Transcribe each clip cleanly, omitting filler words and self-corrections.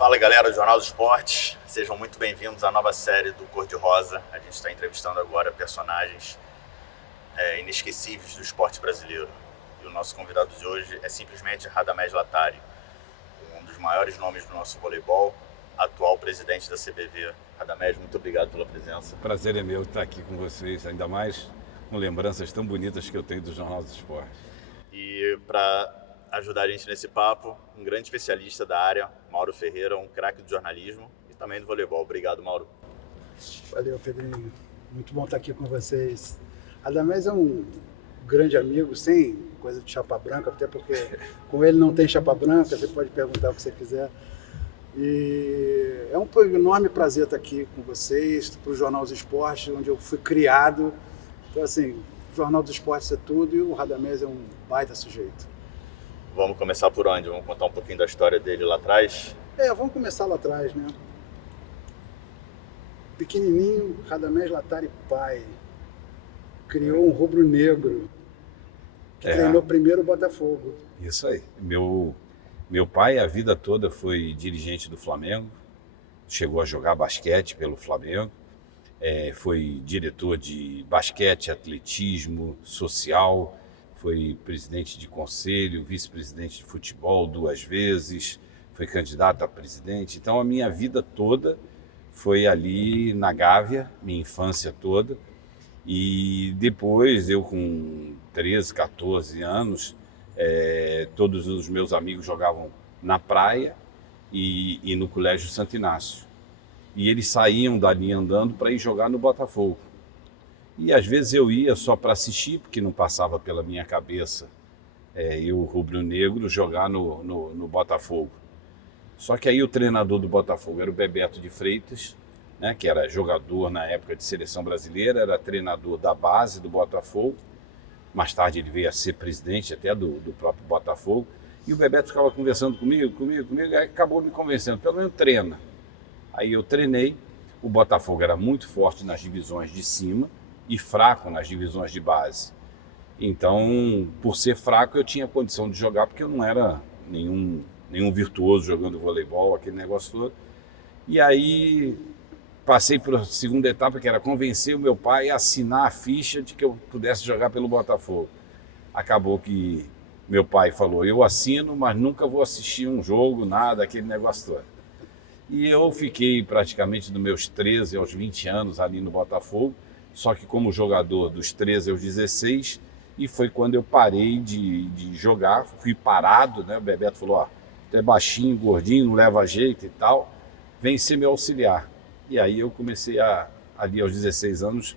Fala galera do Jornal dos Esportes, sejam muito bem-vindos à nova série do Cor de Rosa. A gente está entrevistando agora personagens inesquecíveis do esporte brasileiro. E o nosso convidado de hoje é simplesmente Radamés Latari, um dos maiores nomes do nosso voleibol, atual presidente da CBV. Radamés, muito obrigado pela presença. O prazer é meu estar aqui com vocês, ainda mais com lembranças tão bonitas que eu tenho do Jornal dos Esportes. E para ajudar a gente nesse papo, um grande especialista da área, Mauro Ferreira, um craque do jornalismo e também do voleibol. Obrigado, Mauro. Valeu, Pedrinho. Muito bom estar aqui com vocês. Radamés é um grande amigo, sem coisa de chapa branca, até porque com ele não tem chapa branca, você pode perguntar o que você quiser. E é um enorme prazer estar aqui com vocês, para o Jornal dos Esportes, onde eu fui criado. Então, assim, o Jornal dos Esportes é tudo e o Radamés é um baita sujeito. Vamos começar por onde? Vamos contar um pouquinho da história dele lá atrás? Vamos começar lá atrás, né? Pequenininho, Radamés Latari pai. Criou um rubro-negro que treinou primeiro o Botafogo. Isso aí. Meu pai, a vida toda, foi dirigente do Flamengo. Chegou a jogar basquete pelo Flamengo. Foi diretor de basquete, atletismo, social. Foi presidente de conselho, vice-presidente de futebol 2 vezes. Foi candidato a presidente. Então, a minha vida toda foi ali na Gávea, minha infância toda. E depois, eu com 13, 14 anos, todos os meus amigos jogavam na praia e no Colégio Santo Inácio. E eles saíam dali andando para ir jogar no Botafogo. E às vezes eu ia só para assistir, porque não passava pela minha cabeça eu, rubro-negro, jogar no Botafogo. Só que aí o treinador do Botafogo era o Bebeto de Freitas, né, que era jogador na época de seleção brasileira, era treinador da base do Botafogo. Mais tarde ele veio a ser presidente até do próprio Botafogo. E o Bebeto ficava conversando comigo, aí acabou me convencendo, pelo menos treina. Aí eu treinei, o Botafogo era muito forte nas divisões de cima e fraco nas divisões de base. Então, por ser fraco, eu tinha condição de jogar, porque eu não era nenhum virtuoso jogando voleibol, aquele negócio todo. E aí passei para a segunda etapa, que era convencer o meu pai a assinar a ficha de que eu pudesse jogar pelo Botafogo. Acabou que meu pai falou, eu assino, mas nunca vou assistir um jogo, nada, aquele negócio todo. E eu fiquei praticamente dos meus 13 aos 20 anos ali no Botafogo, só que como jogador dos 13 aos 16, e foi quando eu parei de jogar, fui parado, né? O Bebeto falou, tu é baixinho, gordinho, não leva jeito e tal, vem ser meu auxiliar. E aí eu comecei ali aos 16 anos,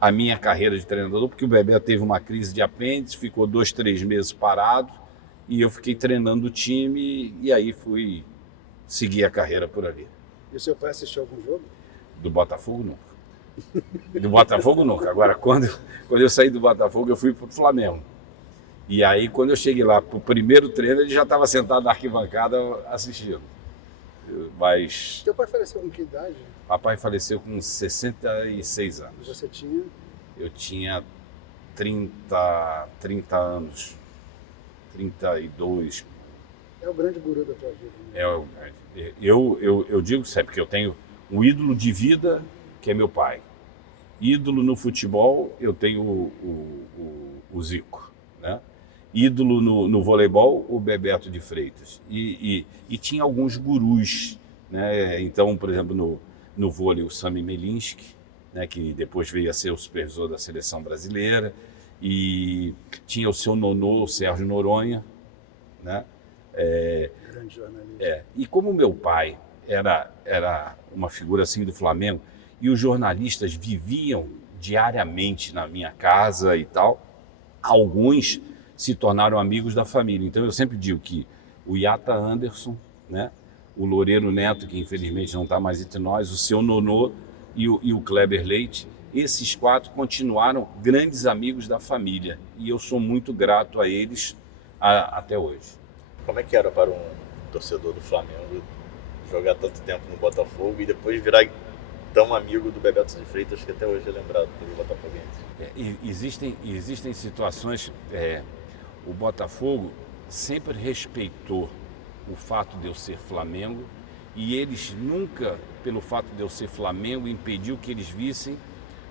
a minha carreira de treinador, porque o Bebeto teve uma crise de apêndice, ficou 2, 3 meses parado, e eu fiquei treinando o time, e aí fui seguir a carreira por ali. E o seu pai assistiu algum jogo? Do Botafogo, nunca. Do Botafogo nunca. Agora, quando eu saí do Botafogo, eu fui para o Flamengo. E aí, quando eu cheguei lá para o primeiro treino, ele já estava sentado na arquibancada assistindo. Mas... Teu pai faleceu com que idade? Papai faleceu com 66 anos. E você tinha? Eu tinha 30 anos. 32. É o grande guru da tua vida. Né? Eu digo sempre que eu tenho um ídolo de vida, que é meu pai. Ídolo no futebol, eu tenho o Zico, né? Ídolo no voleibol, o Bebeto de Freitas. E tinha alguns gurus, né? Então, por exemplo, no vôlei, o Sami Melinski, né? Que depois veio a ser o supervisor da seleção brasileira. E tinha o seu nonô, o Sérgio Noronha, né? Grande jornalista. E como meu pai era uma figura assim do Flamengo, e os jornalistas viviam diariamente na minha casa e tal, alguns se tornaram amigos da família. Então eu sempre digo que o Yata Anderson, né, o Loureiro Neto, que infelizmente não está mais entre nós, o seu Nonô e o Kleber Leite, esses 4 continuaram grandes amigos da família. E eu sou muito grato a eles até hoje. Como é que era para um torcedor do Flamengo jogar tanto tempo no Botafogo e depois virar tão amigo do Bebeto de Freitas, que até hoje é lembrado pelo botafoguense? Existem situações... o Botafogo sempre respeitou o fato de eu ser Flamengo E eles nunca, pelo fato de eu ser Flamengo, impediu que eles vissem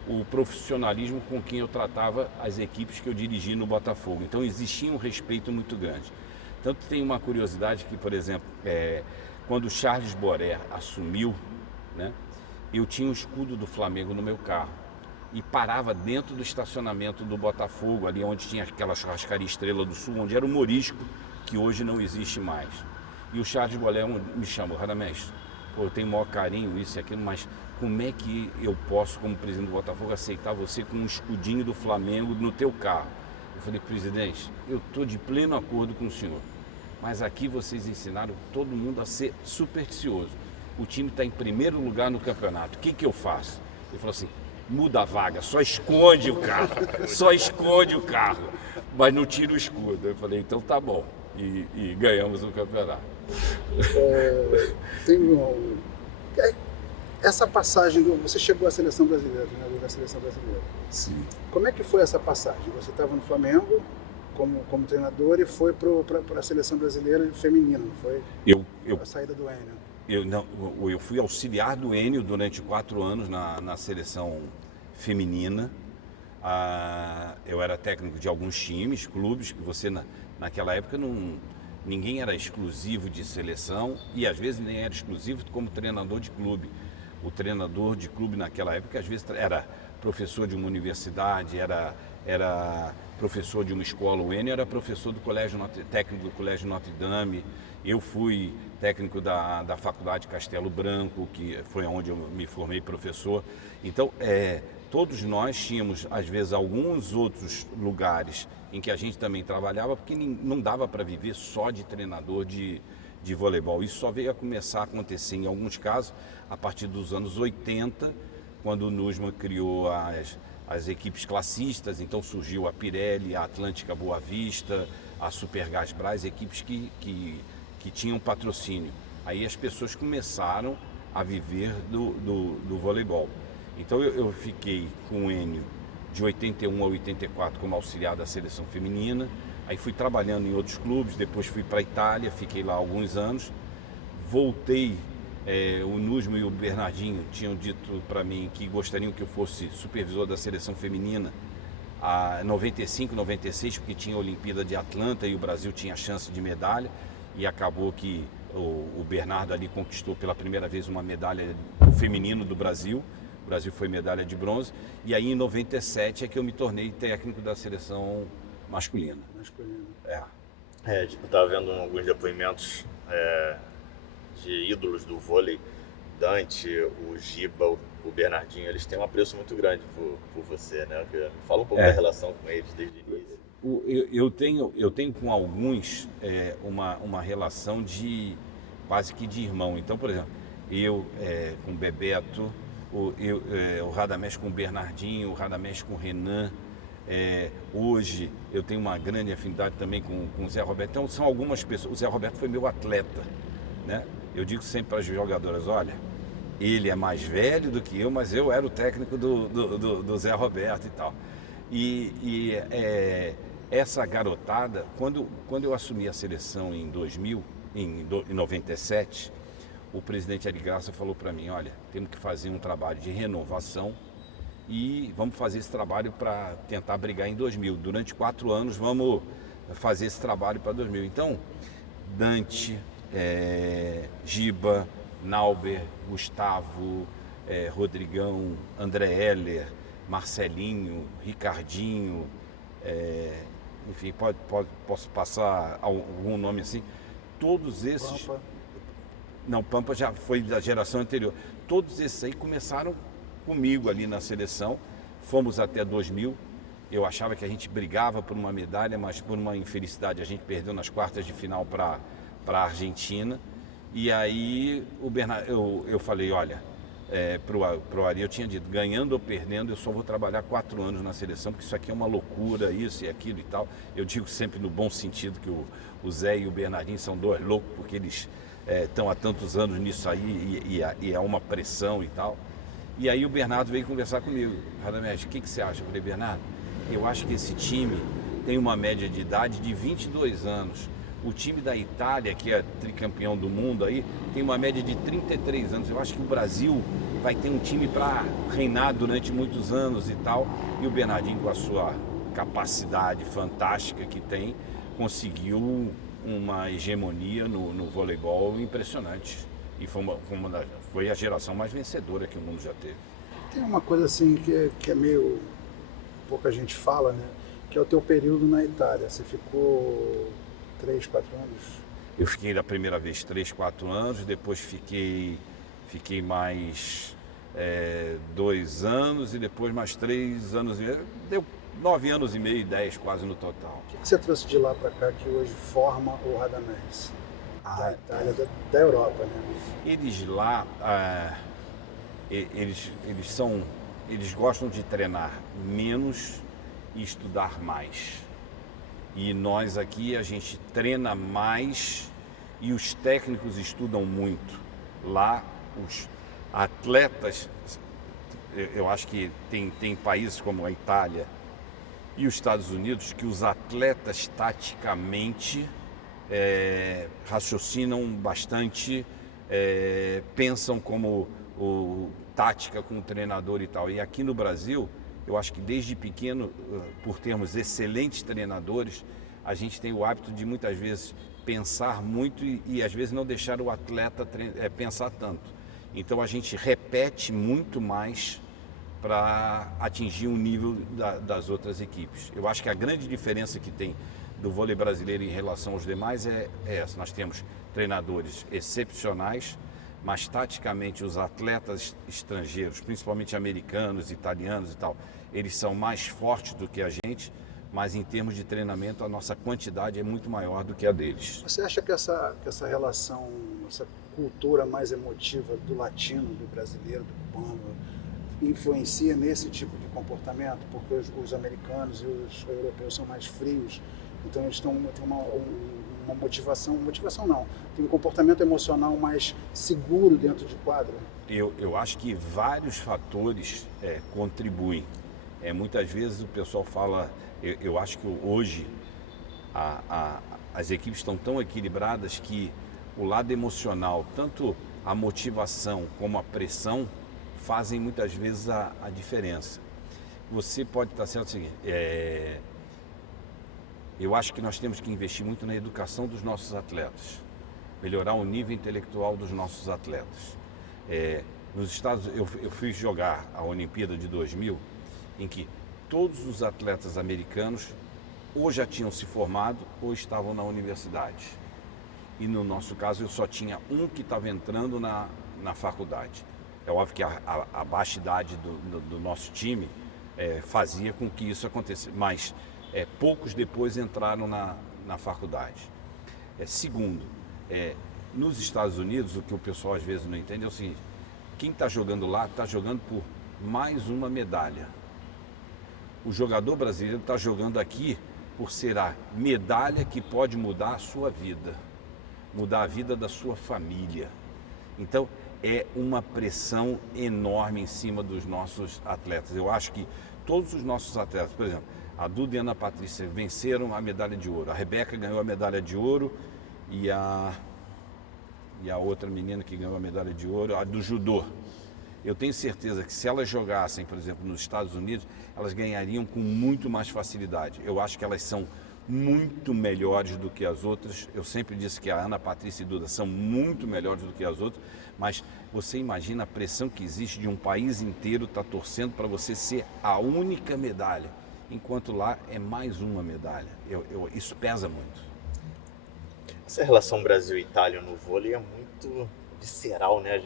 o profissionalismo com quem eu tratava as equipes que eu dirigi no Botafogo. Então existia um respeito muito grande. Tanto tem uma curiosidade que, por exemplo, quando o Charles Boré assumiu, né, eu tinha o escudo do Flamengo no meu carro e parava dentro do estacionamento do Botafogo, ali onde tinha aquela churrascaria Estrela do Sul, onde era o Morisco, que hoje não existe mais. E o Charles Boré me chamou: Radamés, eu tenho o maior carinho, isso e aquilo, mas como é que eu posso, como presidente do Botafogo, aceitar você com um escudinho do Flamengo no teu carro? Eu falei: presidente, eu estou de pleno acordo com o senhor, mas aqui vocês ensinaram todo mundo a ser supersticioso. O time está em primeiro lugar no campeonato, o que eu faço? Ele falou assim: muda a vaga, só esconde o carro, mas não tira o escudo. Eu falei: então tá bom, e ganhamos o campeonato. Essa passagem, você chegou à seleção brasileira, treinador da seleção brasileira. Sim. Como é que foi essa passagem? Você estava no Flamengo como treinador e foi para a seleção brasileira feminina, não foi? A saída do Enio. Eu fui auxiliar do Enio durante 4 anos na seleção feminina. Eu era técnico de alguns times, clubes, que você naquela época ninguém era exclusivo de seleção e às vezes nem era exclusivo como treinador de clube. O treinador de clube naquela época às vezes era professor de uma universidade, era professor de uma escola. O Enio era professor técnico do Colégio Notre Dame. Eu fui técnico da Faculdade Castelo Branco, que foi onde eu me formei professor. Então, todos nós tínhamos, às vezes, alguns outros lugares em que a gente também trabalhava, porque não dava para viver só de treinador de voleibol. Isso só veio a começar a acontecer, em alguns casos, a partir dos anos 80, quando o NUSMA criou as equipes classistas. Então surgiu a Pirelli, a Atlântica Boa Vista, a Supergás Brás, equipes que tinham patrocínio. Aí as pessoas começaram a viver do voleibol. Então eu fiquei com o Enio de 81 a 84 como auxiliar da seleção feminina. Aí fui trabalhando em outros clubes, depois fui para a Itália, fiquei lá alguns anos. Voltei, o Nusmo e o Bernardinho tinham dito para mim que gostariam que eu fosse supervisor da seleção feminina a 95, 96, porque tinha a Olimpíada de Atlanta e o Brasil tinha chance de medalha. E acabou que o Bernardo ali conquistou pela primeira vez uma medalha feminino do Brasil. O Brasil foi medalha de bronze. E aí em 97 é que eu me tornei técnico da seleção masculina. Eu estava vendo alguns depoimentos de ídolos do vôlei. Dante, o Giba, o Bernardinho, eles têm um apreço muito grande por você, né? Fala um pouco da relação com eles desde o início. Eu tenho com alguns uma relação quase que de irmão. Então, por exemplo, eu com o Bebeto, o Radamés com o Bernardinho, o Radamés com o Renan. Hoje eu tenho uma grande afinidade também com o Zé Roberto. Então são algumas pessoas. O Zé Roberto foi meu atleta, né? Eu digo sempre para as jogadoras: olha, ele é mais velho do que eu, mas eu era o técnico do Zé Roberto e tal. Essa garotada, quando eu assumi a seleção em 2000, em 97, o presidente Ari Graça falou para mim: olha, temos que fazer um trabalho de renovação e vamos fazer esse trabalho para tentar brigar em 2000. Durante 4 anos vamos fazer esse trabalho para 2000. Então, Dante, Giba, Nauber, Gustavo, Rodrigão, André Heller, Marcelinho, Ricardinho, enfim, posso passar algum nome assim. Todos esses... Pampa. Não, Pampa já foi da geração anterior. Todos esses aí começaram comigo ali na seleção. Fomos até 2000. Eu achava que a gente brigava por uma medalha, mas por uma infelicidade a gente perdeu nas quartas de final para a Argentina. E aí eu falei: olha, pro Ari eu tinha dito: ganhando ou perdendo, eu só vou trabalhar 4 anos na seleção, porque isso aqui é uma loucura, isso e aquilo e tal. Eu digo sempre no bom sentido que o Zé e o Bernardinho são 2 loucos, porque eles estão há tantos anos nisso aí e é uma pressão e tal. E aí o Bernardo veio conversar comigo: Radamés, o que você acha? Eu falei: Bernardo, eu acho que esse time tem uma média de idade de 22 anos. O time da Itália, que é tricampeão do mundo aí, tem uma média de 33 anos. Eu acho que o Brasil vai ter um time para reinar durante muitos anos e tal. E o Bernardinho, com a sua capacidade fantástica que tem, conseguiu uma hegemonia no voleibol impressionante. E foi a geração mais vencedora que o mundo já teve. Tem uma coisa assim que é meio... pouca gente fala, né? Que é o teu período na Itália. Você ficou 3, 4 anos? Eu fiquei da primeira vez 3, 4 anos, depois fiquei mais 2 anos e depois mais 3 anos e meio. Deu 9 anos e meio, 10 quase no total. O que você trouxe de lá para cá que hoje forma o Radamés? Da Itália, da Europa, né? Eles lá, eles gostam de treinar menos e estudar mais. E nós aqui, a gente treina mais e os técnicos estudam muito. Lá, os atletas, eu acho que tem países como a Itália e os Estados Unidos que os atletas taticamente raciocinam bastante, pensam como tática com o treinador e tal. E aqui no Brasil, eu acho que desde pequeno, por termos excelentes treinadores, a gente tem o hábito de muitas vezes pensar muito e às vezes não deixar o atleta pensar tanto. Então a gente repete muito mais para atingir um nível das outras equipes. Eu acho que a grande diferença que tem do vôlei brasileiro em relação aos demais é essa. Nós temos treinadores excepcionais, mas taticamente os atletas estrangeiros, principalmente americanos, italianos e tal, eles são mais fortes do que a gente, mas em termos de treinamento a nossa quantidade é muito maior do que a deles. Você acha que essa relação, essa cultura mais emotiva do latino, do brasileiro, do cubano, influencia nesse tipo de comportamento? Porque os americanos e os europeus são mais frios, então eles têm uma motivação não, tem um comportamento emocional mais seguro dentro de quadra. Eu acho que vários fatores contribuem. Muitas vezes o pessoal fala, eu acho que hoje as equipes estão tão equilibradas que o lado emocional, tanto a motivação como a pressão, fazem muitas vezes a diferença. Você pode estar certo o seguinte, eu acho que nós temos que investir muito na educação dos nossos atletas, melhorar o nível intelectual dos nossos atletas. Nos Estados eu fui jogar a Olimpíada de 2000, em que todos os atletas americanos ou já tinham se formado ou estavam na universidade. E no nosso caso eu só tinha um que estava entrando na faculdade. É óbvio que a baixa idade do nosso time fazia com que isso acontecesse, mas poucos depois entraram na faculdade. Segundo, nos Estados Unidos, o que o pessoal às vezes não entende é o seguinte: quem está jogando lá está jogando por mais uma medalha. O jogador brasileiro está jogando aqui por ser a medalha que pode mudar a sua vida, mudar a vida da sua família. Então, é uma pressão enorme em cima dos nossos atletas. Eu acho que todos os nossos atletas, por exemplo, a Duda e a Ana Patrícia venceram a medalha de ouro, a Rebeca ganhou a medalha de ouro e a outra menina que ganhou a medalha de ouro, a do judô. Eu tenho certeza que se elas jogassem, por exemplo, nos Estados Unidos, elas ganhariam com muito mais facilidade. Eu acho que elas são muito melhores do que as outras. Eu sempre disse que a Ana Patrícia e a Duda são muito melhores do que as outras, mas você imagina a pressão que existe de um país inteiro estar torcendo para você ser a única medalha, enquanto lá é mais uma medalha. Isso pesa muito. Essa relação Brasil-Itália no vôlei é muito visceral, né?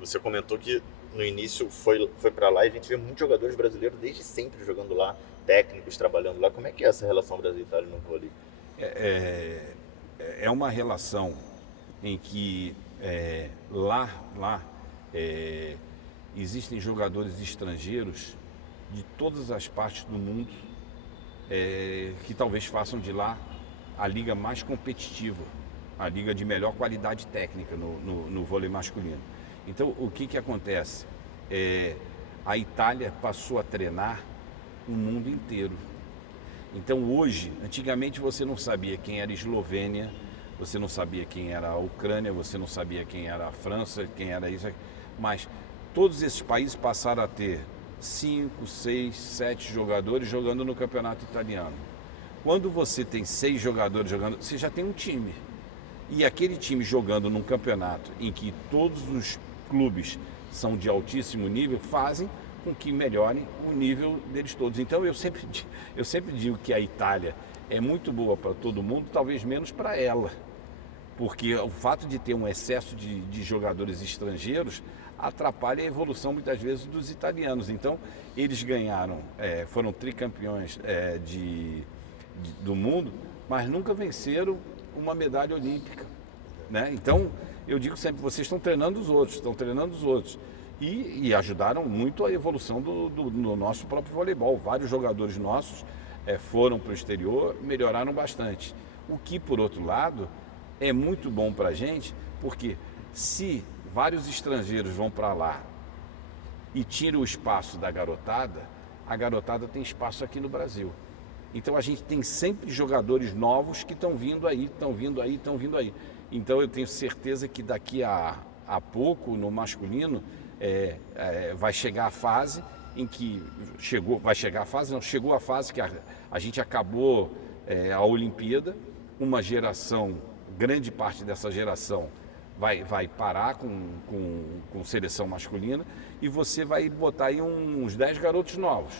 Você comentou que no início foi para lá e a gente vê muitos jogadores brasileiros desde sempre jogando lá, técnicos trabalhando lá. Como é que é essa relação Brasil-Itália no vôlei? É uma relação em que lá existem jogadores estrangeiros de todas as partes do mundo que talvez façam de lá a liga mais competitiva, a liga de melhor qualidade técnica no vôlei masculino. Então, o que acontece? A Itália passou a treinar o mundo inteiro. Então hoje, antigamente você não sabia quem era a Eslovênia, você não sabia quem era a Ucrânia, você não sabia quem era a França, quem era isso, mas todos esses países passaram a ter 5, 6, 7 jogadores jogando no campeonato italiano. Quando você tem 6 jogadores jogando, você já tem um time. E aquele time jogando num campeonato em que todos os clubes são de altíssimo nível, fazem com que melhorem o nível deles todos. Então eu sempre digo que a Itália é muito boa para todo mundo, talvez menos para ela. Porque o fato de ter um excesso de jogadores estrangeiros atrapalha a evolução muitas vezes dos italianos. Então eles ganharam, foram tricampeões do mundo, mas nunca venceram uma medalha olímpica, né? Então eu digo sempre, vocês estão treinando os outros, e ajudaram muito a evolução do nosso próprio voleibol. Vários jogadores nossos foram para o exterior, melhoraram bastante. O que, por outro lado, é muito bom para a gente, porque se vários estrangeiros vão para lá e tiram o espaço da garotada, a garotada tem espaço aqui no Brasil. Então a gente tem sempre jogadores novos que estão vindo aí. Então eu tenho certeza que daqui a pouco, no masculino, vai chegar a fase em que chegou a fase que a gente acabou a Olimpíada, uma geração, grande parte dessa geração vai parar com seleção masculina, e você vai botar aí uns 10 garotos novos.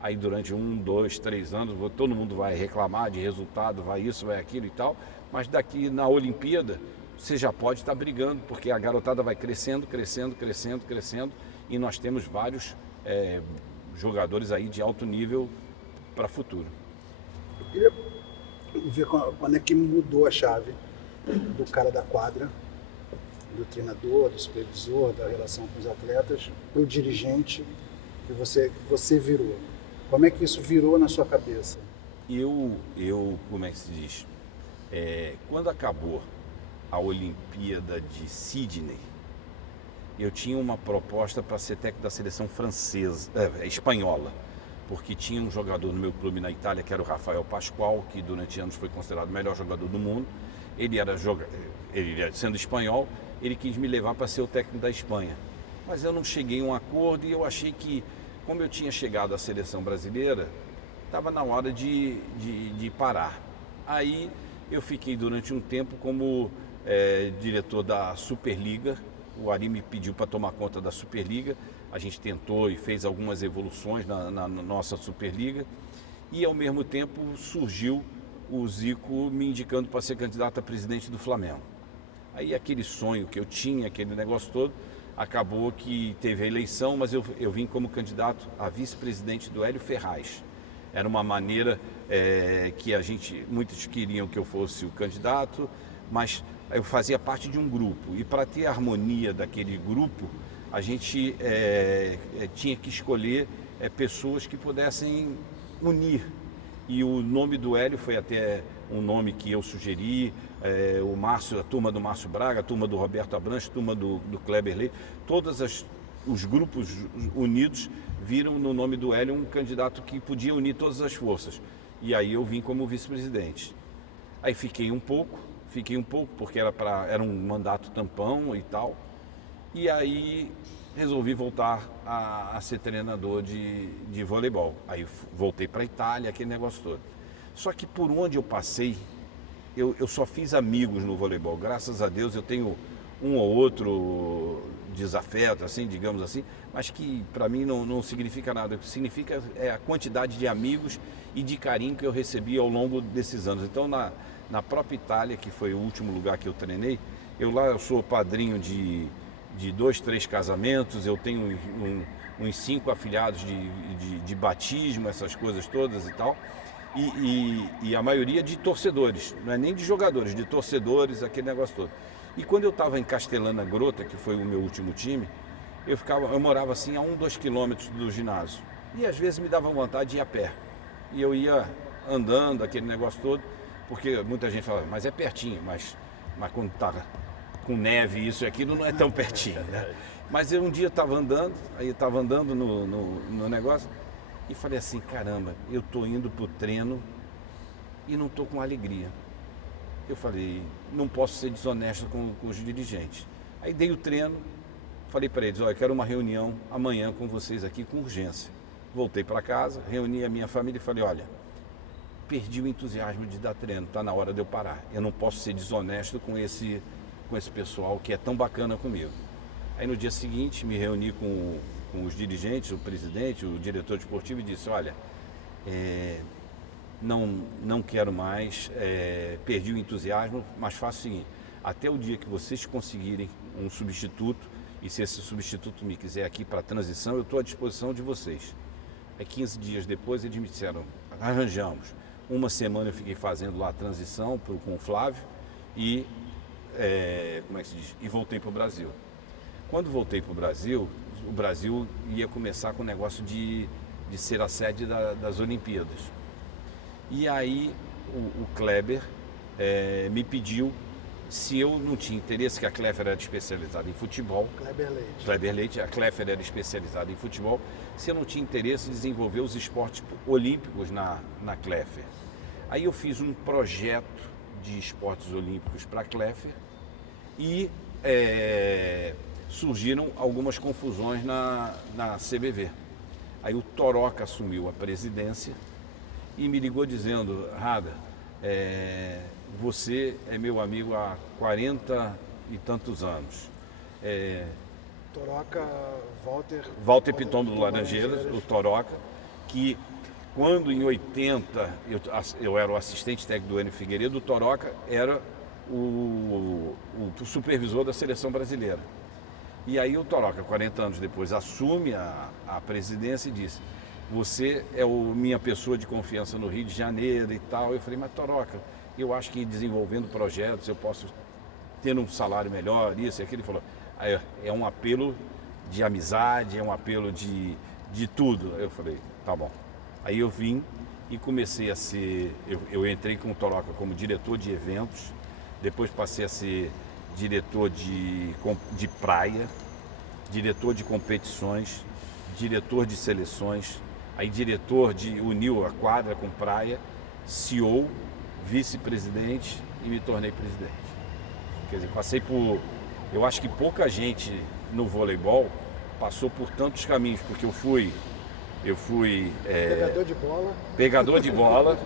Aí durante 1, 2, 3 anos, todo mundo vai reclamar de resultado, vai isso, vai aquilo e tal, mas daqui na Olimpíada você já pode estar brigando, porque a garotada vai crescendo, e nós temos vários jogadores aí de alto nível para o futuro. Eu queria ver quando é que mudou a chave do cara da quadra, do treinador, do supervisor, da relação com os atletas, para o dirigente que você virou. Como é que isso virou na sua cabeça? Como é que se diz? Quando acabou a Olimpíada de Sydney, eu tinha uma proposta para ser técnico da seleção espanhola, porque tinha um jogador no meu clube na Itália, que era o Rafael Pascoal, que durante anos foi considerado o melhor jogador do mundo. Ele sendo espanhol, ele quis me levar para ser o técnico da Espanha. Mas eu não cheguei a um acordo, e eu achei que, como eu tinha chegado à seleção brasileira, estava na hora de parar. Aí eu fiquei durante um tempo como diretor da Superliga. O Ari me pediu para tomar conta da Superliga. A gente tentou e fez algumas evoluções na nossa Superliga. E ao mesmo tempo surgiu o Zico me indicando para ser candidato a presidente do Flamengo. Aí aquele sonho que eu tinha, aquele negócio todo, acabou que teve a eleição, mas eu vim como candidato a vice-presidente do Hélio Ferraz. Era uma maneira que muitos queriam que eu fosse o candidato, mas eu fazia parte de um grupo, e para ter a harmonia daquele grupo, a gente tinha que escolher pessoas que pudessem unir. E o nome do Hélio foi até um nome que eu sugeri, o Márcio, a turma do Márcio Braga, a turma do Roberto Abranches, a turma do Kleber Leite, todos os grupos unidos viram no nome do Hélio um candidato que podia unir todas as forças. E aí eu vim como vice-presidente. Aí fiquei um pouco, porque era um mandato tampão e tal. E aí resolvi voltar a ser treinador de voleibol. Aí voltei para a Itália, aquele negócio todo. Só que por onde eu passei, eu só fiz amigos no voleibol. Graças a Deus eu tenho um ou outro desafeto, assim, digamos assim, mas que para mim não significa nada. O que significa é a quantidade de amigos e de carinho que eu recebi ao longo desses anos. Então na própria Itália, que foi o último lugar que eu treinei, eu sou padrinho de 2, 3 casamentos, eu tenho uns 5 afilhados de batismo, essas coisas todas e tal, e a maioria de torcedores, não é nem de jogadores, de torcedores, aquele negócio todo. E quando eu estava em Castellana Grota, que foi o meu último time, eu morava assim a 1, 2 quilômetros do ginásio, e às vezes me dava vontade de ir a pé, e eu ia andando, aquele negócio todo, porque muita gente fala, mas é pertinho, mas quando está com neve, isso e aquilo, não é tão pertinho, né? Mas eu um dia estava andando, no negócio, e falei assim, caramba, eu estou indo para o treino e não estou com alegria. Eu falei, não posso ser desonesto com os dirigentes. Aí dei o treino, falei para eles, olha, eu quero uma reunião amanhã com vocês aqui com urgência. Voltei para casa, reuni a minha família e falei, olha, perdi o entusiasmo de dar treino, está na hora de eu parar. Eu não posso ser desonesto com esse pessoal que é tão bacana comigo. Aí no dia seguinte me reuni com os dirigentes, o presidente, o diretor esportivo e disse, olha, não quero mais, perdi o entusiasmo, mas faço o seguinte, até o dia que vocês conseguirem um substituto, e se esse substituto me quiser aqui para a transição, eu estou à disposição de vocês. Aí 15 dias depois eles me disseram, arranjamos. Uma semana eu fiquei fazendo lá a transição com o Flávio e, como é que se diz? E voltei para o Brasil. Quando voltei para o Brasil ia começar com o negócio de ser a sede das Olimpíadas. E aí o Kleber me pediu se eu não tinha interesse, que a Kleber era especializada em futebol. Kleber Leite, a Kleber era especializada em futebol. Se eu não tinha interesse em desenvolver os esportes olímpicos na Kleber. Aí eu fiz um projeto de esportes olímpicos para a Kleber e surgiram algumas confusões na CBV. Aí o Toroca assumiu a presidência e me ligou dizendo, Rada, você é meu amigo há 40 e tantos anos. Toroca, Walter Piton do Laranjeiras, o Toroca, que quando em 80 eu era o assistente técnico do Enio Figueiredo, o Toroca era o supervisor da seleção brasileira. E aí o Toroca, 40 anos depois, assume a presidência e disse, você é minha pessoa de confiança no Rio de Janeiro e tal. Eu falei, mas Toroca, eu acho que desenvolvendo projetos eu posso ter um salário melhor, isso e aquilo. Ele falou, é um apelo de amizade, é um apelo de tudo. Eu falei, tá bom. Aí eu vim e comecei a ser, eu entrei com o Toroca como diretor de eventos, depois passei a ser diretor de praia, diretor de competições, diretor de seleções, aí uniu a quadra com praia, CEO, vice-presidente e me tornei presidente. Quer dizer, passei por, eu acho que pouca gente no voleibol passou por tantos caminhos, porque eu fui pegador de bola,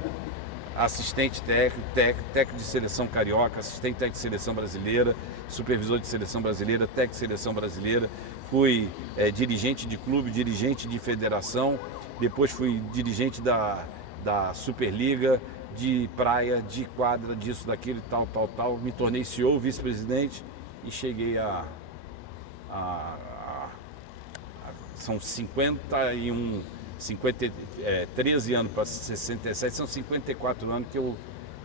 assistente técnico de seleção carioca, assistente técnico de seleção brasileira, supervisor de seleção brasileira, técnico de seleção brasileira, fui dirigente de clube, dirigente de federação, depois fui dirigente da Superliga, de praia, de quadra, disso, daquilo, tal, me tornei CEO, vice-presidente e cheguei são 13 anos para 67, são 54 anos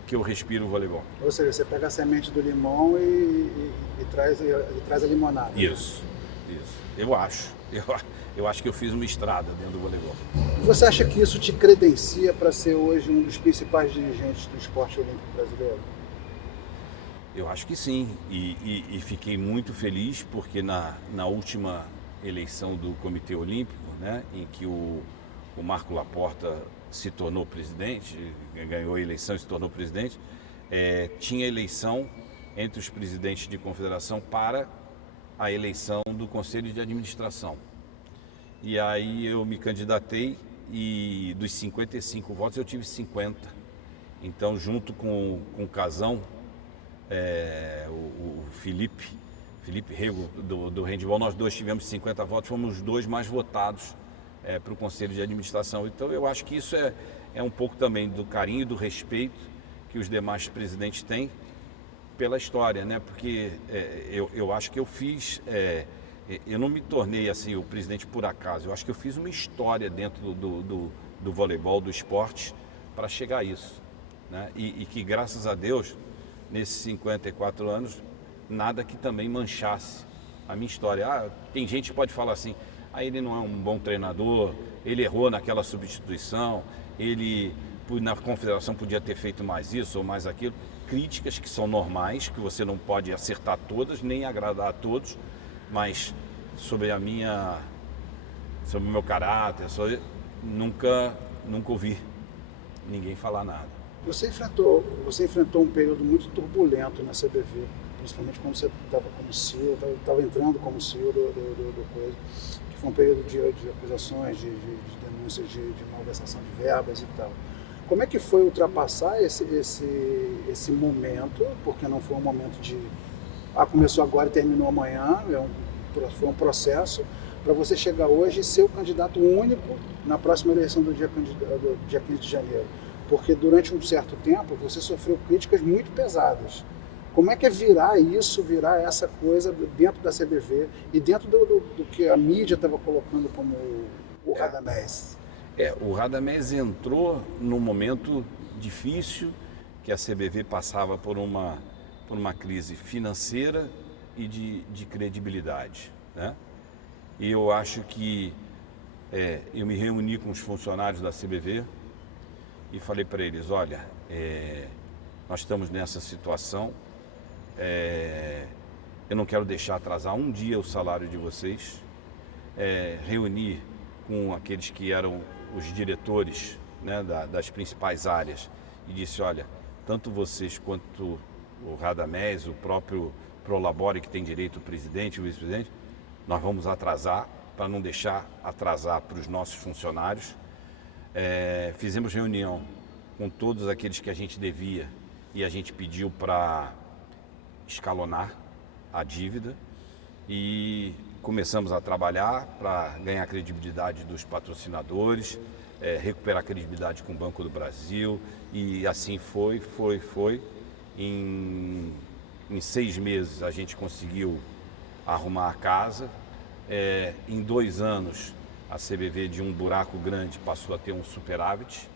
que eu respiro o voleibol. Ou seja, você pega a semente do limão e traz a limonada. Isso. Eu acho que eu fiz uma estrada dentro do voleibol. Você acha que isso te credencia para ser hoje um dos principais dirigentes do esporte olímpico brasileiro? Eu acho que sim, e fiquei muito feliz porque na última eleição do Comitê Olímpico, né, em que o Marco Laporta se tornou presidente, ganhou a eleição e se tornou presidente, tinha eleição entre os presidentes de confederação para a eleição do Conselho de Administração. E aí eu me candidatei e dos 55 votos eu tive 50. Então, junto com o Casão, o Felipe Rego do handebol, nós dois tivemos 50 votos, fomos os dois mais votados para o Conselho de Administração. Então eu acho que isso é um pouco também do carinho e do respeito que os demais presidentes têm pela história, né? Porque eu acho que eu fiz, eu não me tornei assim o presidente por acaso, eu acho que eu fiz uma história dentro do voleibol, do esporte, para chegar a isso, né? E que graças a Deus, nesses 54 anos, nada que também manchasse a minha história. Tem gente que pode falar assim, ele não é um bom treinador, ele errou naquela substituição, ele na confederação podia ter feito mais isso ou mais aquilo. Críticas que são normais, que você não pode acertar todas, nem agradar a todos, mas sobre o meu caráter, nunca ouvi ninguém falar nada. Você enfrentou um período muito turbulento na CBV, principalmente quando você estava como CEO, estava entrando como CEO do coisa, que foi um período de acusações, de denúncias de malversação de verbas e tal. Como é que foi ultrapassar esse momento, porque não foi um momento de começou agora e terminou amanhã, foi um processo, para você chegar hoje e ser o candidato único na próxima eleição do dia 15 de janeiro? Porque durante um certo tempo você sofreu críticas muito pesadas. Como é que é virar essa coisa dentro da CBV e dentro do que a mídia estava colocando como o Radamés? O Radamés entrou num momento difícil, que a CBV passava por uma crise financeira e de credibilidade, né? E eu acho que eu me reuni com os funcionários da CBV e falei para eles, olha, nós estamos nessa situação, eu não quero deixar atrasar um dia o salário de vocês, reuni com aqueles que eram os diretores, né, das principais áreas e disse, olha, tanto vocês quanto o Radamés, o próprio Prolabore, que tem direito o presidente e o vice-presidente, nós vamos atrasar para não deixar atrasar para os nossos funcionários. Fizemos reunião com todos aqueles que a gente devia e a gente pediu para escalonar a dívida e começamos a trabalhar para ganhar a credibilidade dos patrocinadores, recuperar a credibilidade com o Banco do Brasil e assim foi. Em 6 meses a gente conseguiu arrumar a casa. Em 2 anos a CBV de um buraco grande passou a ter um superávit.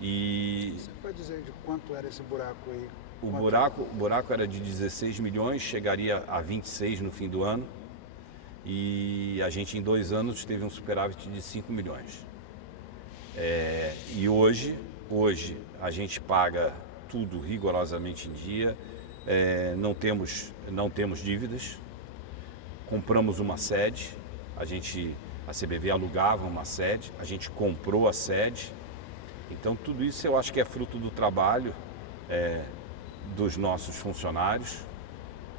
E você pode dizer de quanto era esse buraco aí? O buraco era de 16 milhões, chegaria a 26 no fim do ano. E a gente em 2 anos teve um superávit de 5 milhões. E hoje a gente paga tudo rigorosamente em dia, não temos dívidas, compramos uma sede, a CBV alugava uma sede, a gente comprou a sede, então tudo isso eu acho que é fruto do trabalho dos nossos funcionários,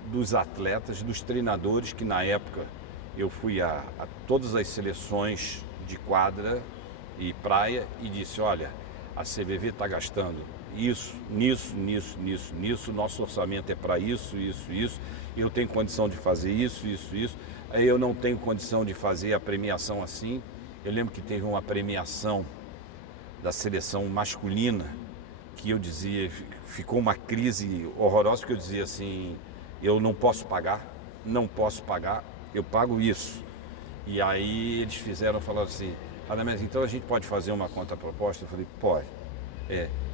dos atletas, dos treinadores, que na época eu fui a todas as seleções de quadra e praia e disse, olha, a CBV está gastando isso, nisso, nosso orçamento é para isso, eu tenho condição de fazer isso, eu não tenho condição de fazer a premiação assim. Eu lembro que teve uma premiação da seleção masculina que eu dizia, ficou uma crise horrorosa, porque eu dizia assim, eu não posso pagar, eu pago isso. E aí eles falaram assim, Radamés, então a gente pode fazer uma contraproposta? Eu falei, pode.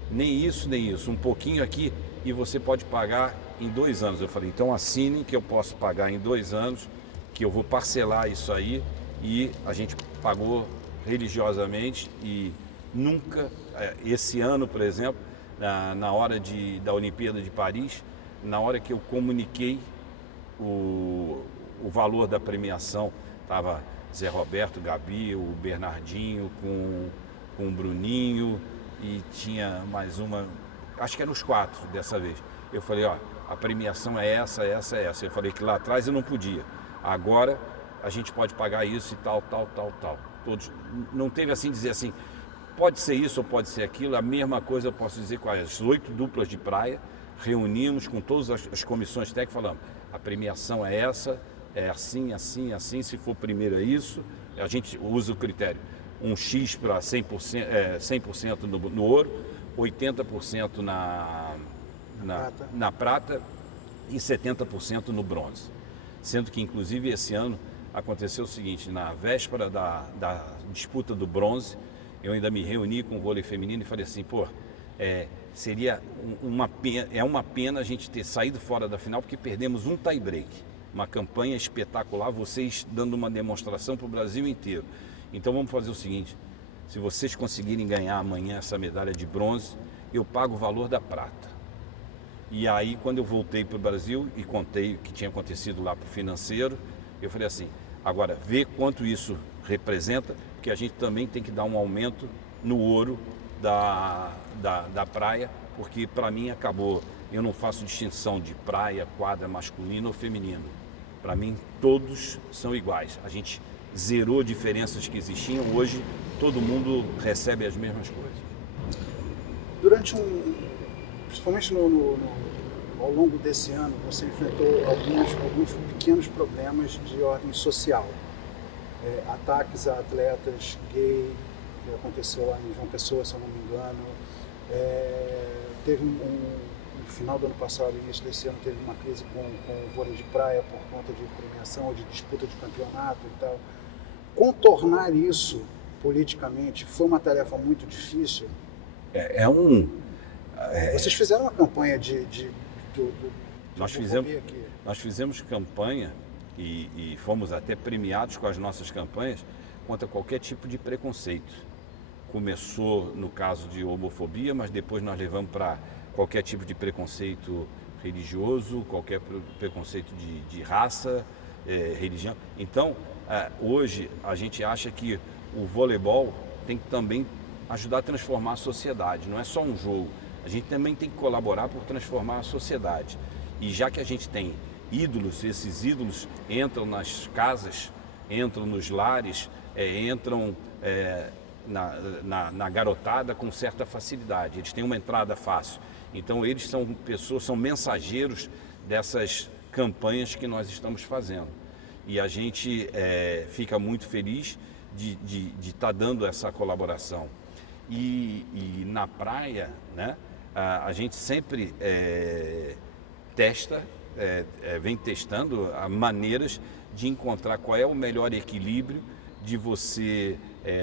Nem isso, um pouquinho aqui e você pode pagar em 2 anos. Eu falei, então assine que eu posso pagar em 2 anos, que eu vou parcelar isso aí, e a gente pagou religiosamente e nunca, esse ano, por exemplo, na hora da Olimpíada de Paris, na hora que eu comuniquei o valor da premiação, estava Zé Roberto, Gabi, o Bernardinho com o Bruninho e tinha mais uma, acho que eram os 4 dessa vez. Eu falei, ó, a premiação é essa. Eu falei que lá atrás eu não podia. Agora a gente pode pagar isso e tal. Todos, não teve assim dizer assim, pode ser isso ou pode ser aquilo. A mesma coisa eu posso dizer com as 8 duplas de praia. Reunimos com todas as comissões técnicas, falamos, a premiação é essa, é assim, se for primeiro é isso. A gente usa o critério, um X para 100% no ouro, 80% na prata e 70% no bronze. Sendo que, inclusive, esse ano aconteceu o seguinte, na véspera da disputa do bronze, eu ainda me reuni com o vôlei feminino e falei assim, seria uma pena a gente ter saído fora da final, porque perdemos um tie-break, uma campanha espetacular, vocês dando uma demonstração para o Brasil inteiro. Então vamos fazer o seguinte, se vocês conseguirem ganhar amanhã essa medalha de bronze, eu pago o valor da prata. E aí, quando eu voltei para o Brasil e contei o que tinha acontecido lá para o financeiro, eu falei assim, agora, vê quanto isso representa, porque porque a gente também tem que dar um aumento no ouro da praia, porque para mim acabou, eu não faço distinção de praia, quadra, masculino ou feminino. Para mim todos são iguais. A gente zerou diferenças que existiam, hoje todo mundo recebe as mesmas coisas. Durante principalmente ao longo desse ano, você enfrentou alguns pequenos problemas de ordem social. Ataques a atletas gay, que aconteceu lá em João Pessoa, se eu não me engano. Teve no final do ano passado, início desse ano, teve uma crise com o vôlei de praia por conta de premiação ou de disputa de campeonato e tal. Contornar isso politicamente foi uma tarefa muito difícil. Vocês fizeram uma campanha Nós fizemos campanha e fomos até premiados com as nossas campanhas contra qualquer tipo de preconceito. Começou no caso de homofobia, mas depois nós levamos para qualquer tipo de preconceito religioso, qualquer preconceito de raça, religião. Então, hoje a gente acha que o voleibol tem que também ajudar a transformar a sociedade, não é só um jogo. A gente também tem que colaborar por transformar a sociedade. E já que a gente tem ídolos, esses ídolos entram nas casas, entram nos lares, entram na garotada com certa facilidade. Eles têm uma entrada fácil. Então eles são pessoas, são mensageiros dessas campanhas que nós estamos fazendo. E a gente fica muito feliz de estar dando essa colaboração. E na praia, né, a gente sempre vem testando maneiras de encontrar qual é o melhor equilíbrio de você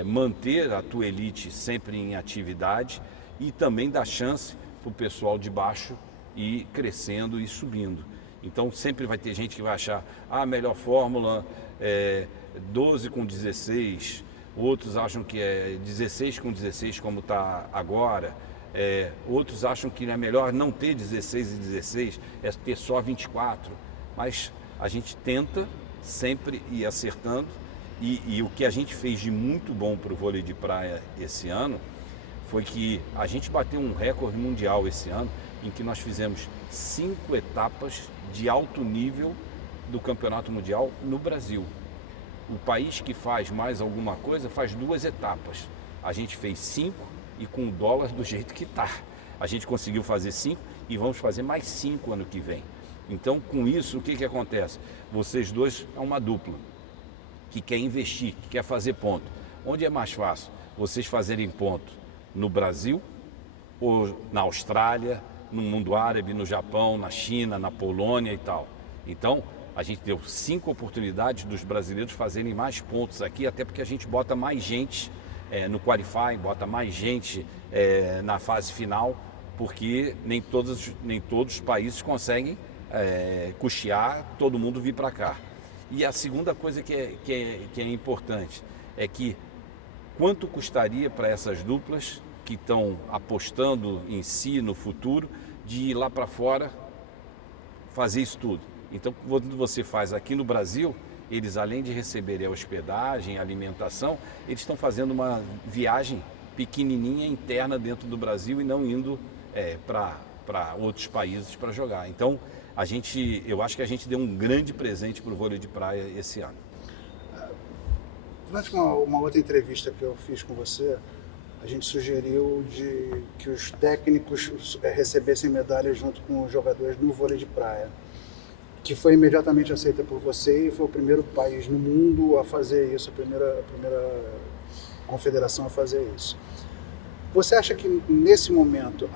manter a tua elite sempre em atividade e também dar chance para o pessoal de baixo ir crescendo e subindo. Então sempre vai ter gente que vai achar a melhor fórmula 12 com 16, outros acham que é 16 com 16 como está agora. Outros acham que é melhor não ter 16 e 16, é ter só 24. Mas a gente tenta sempre ir acertando e o que a gente fez de muito bom para o vôlei de praia esse ano foi que a gente bateu um recorde mundial esse ano em que nós fizemos 5 etapas de alto nível do Campeonato Mundial no Brasil. O país que faz mais alguma coisa faz 2 etapas. A gente fez 5 e com o dólar do jeito que está. A gente conseguiu fazer 5 e vamos fazer mais 5 ano que vem. Então, com isso, o que acontece? Vocês dois é uma dupla que quer investir, que quer fazer ponto. Onde é mais fácil? Vocês fazerem ponto no Brasil ou na Austrália, no mundo árabe, no Japão, na China, na Polônia e tal. Então, a gente deu 5 oportunidades dos brasileiros fazerem mais pontos aqui, até porque a gente bota mais gente no qualifying, bota mais gente na fase final, porque nem todos os países conseguem custear todo mundo vir para cá. E a segunda coisa que é importante é que quanto custaria para essas duplas que estão apostando em si no futuro de ir lá para fora fazer isso tudo. Então, quando você faz aqui no Brasil, eles além de receberem a hospedagem, a alimentação, eles estão fazendo uma viagem pequenininha interna dentro do Brasil e não indo para outros países para jogar. Então, eu acho que a gente deu um grande presente para o vôlei de praia esse ano. Durante uma outra entrevista que eu fiz com você, a gente sugeriu que os técnicos recebessem medalhas junto com os jogadores no vôlei de praia, que foi imediatamente aceita por você e foi o primeiro país no mundo a fazer isso, a primeira confederação a fazer isso. Você acha que nesse momento,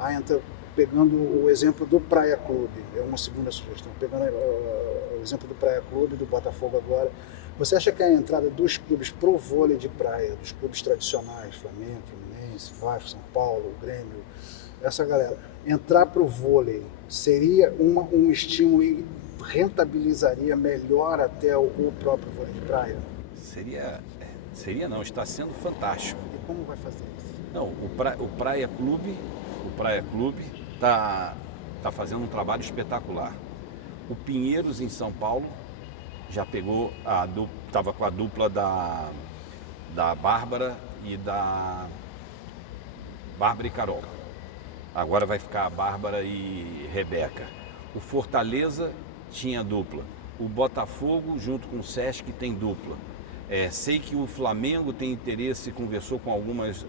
pegando o exemplo do Praia Clube, é uma segunda sugestão, pegando o exemplo do Praia Clube, do Botafogo agora, você acha que a entrada dos clubes pro vôlei de praia, dos clubes tradicionais, Flamengo, Fluminense, Vasco, São Paulo, Grêmio, essa galera, entrar pro vôlei seria um estímulo e rentabilizaria melhor até o próprio vôlei de praia? Seria não, está sendo fantástico. E como vai fazer isso? Não, o Praia Clube está fazendo um trabalho espetacular. O Pinheiros em São Paulo já pegou estava com a dupla da Bárbara e Carol. Agora vai ficar a Bárbara e Rebeca. O Fortaleza tinha dupla. O Botafogo, junto com o Sesc, tem dupla. Sei que o Flamengo tem interesse, conversou com algumas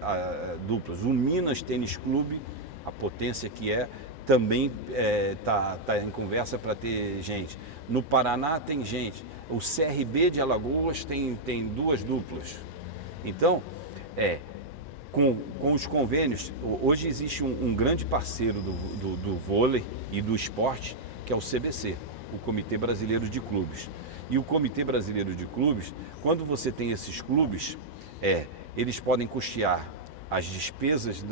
duplas. O Minas Tênis Clube, a potência que também está em conversa para ter gente. No Paraná tem gente. O CRB de Alagoas tem 2 duplas. Então, com os convênios, hoje existe um grande parceiro do vôlei e do esporte, que é o CBC, o Comitê Brasileiro de Clubes. E o Comitê Brasileiro de Clubes, quando você tem esses clubes, eles podem custear as despesas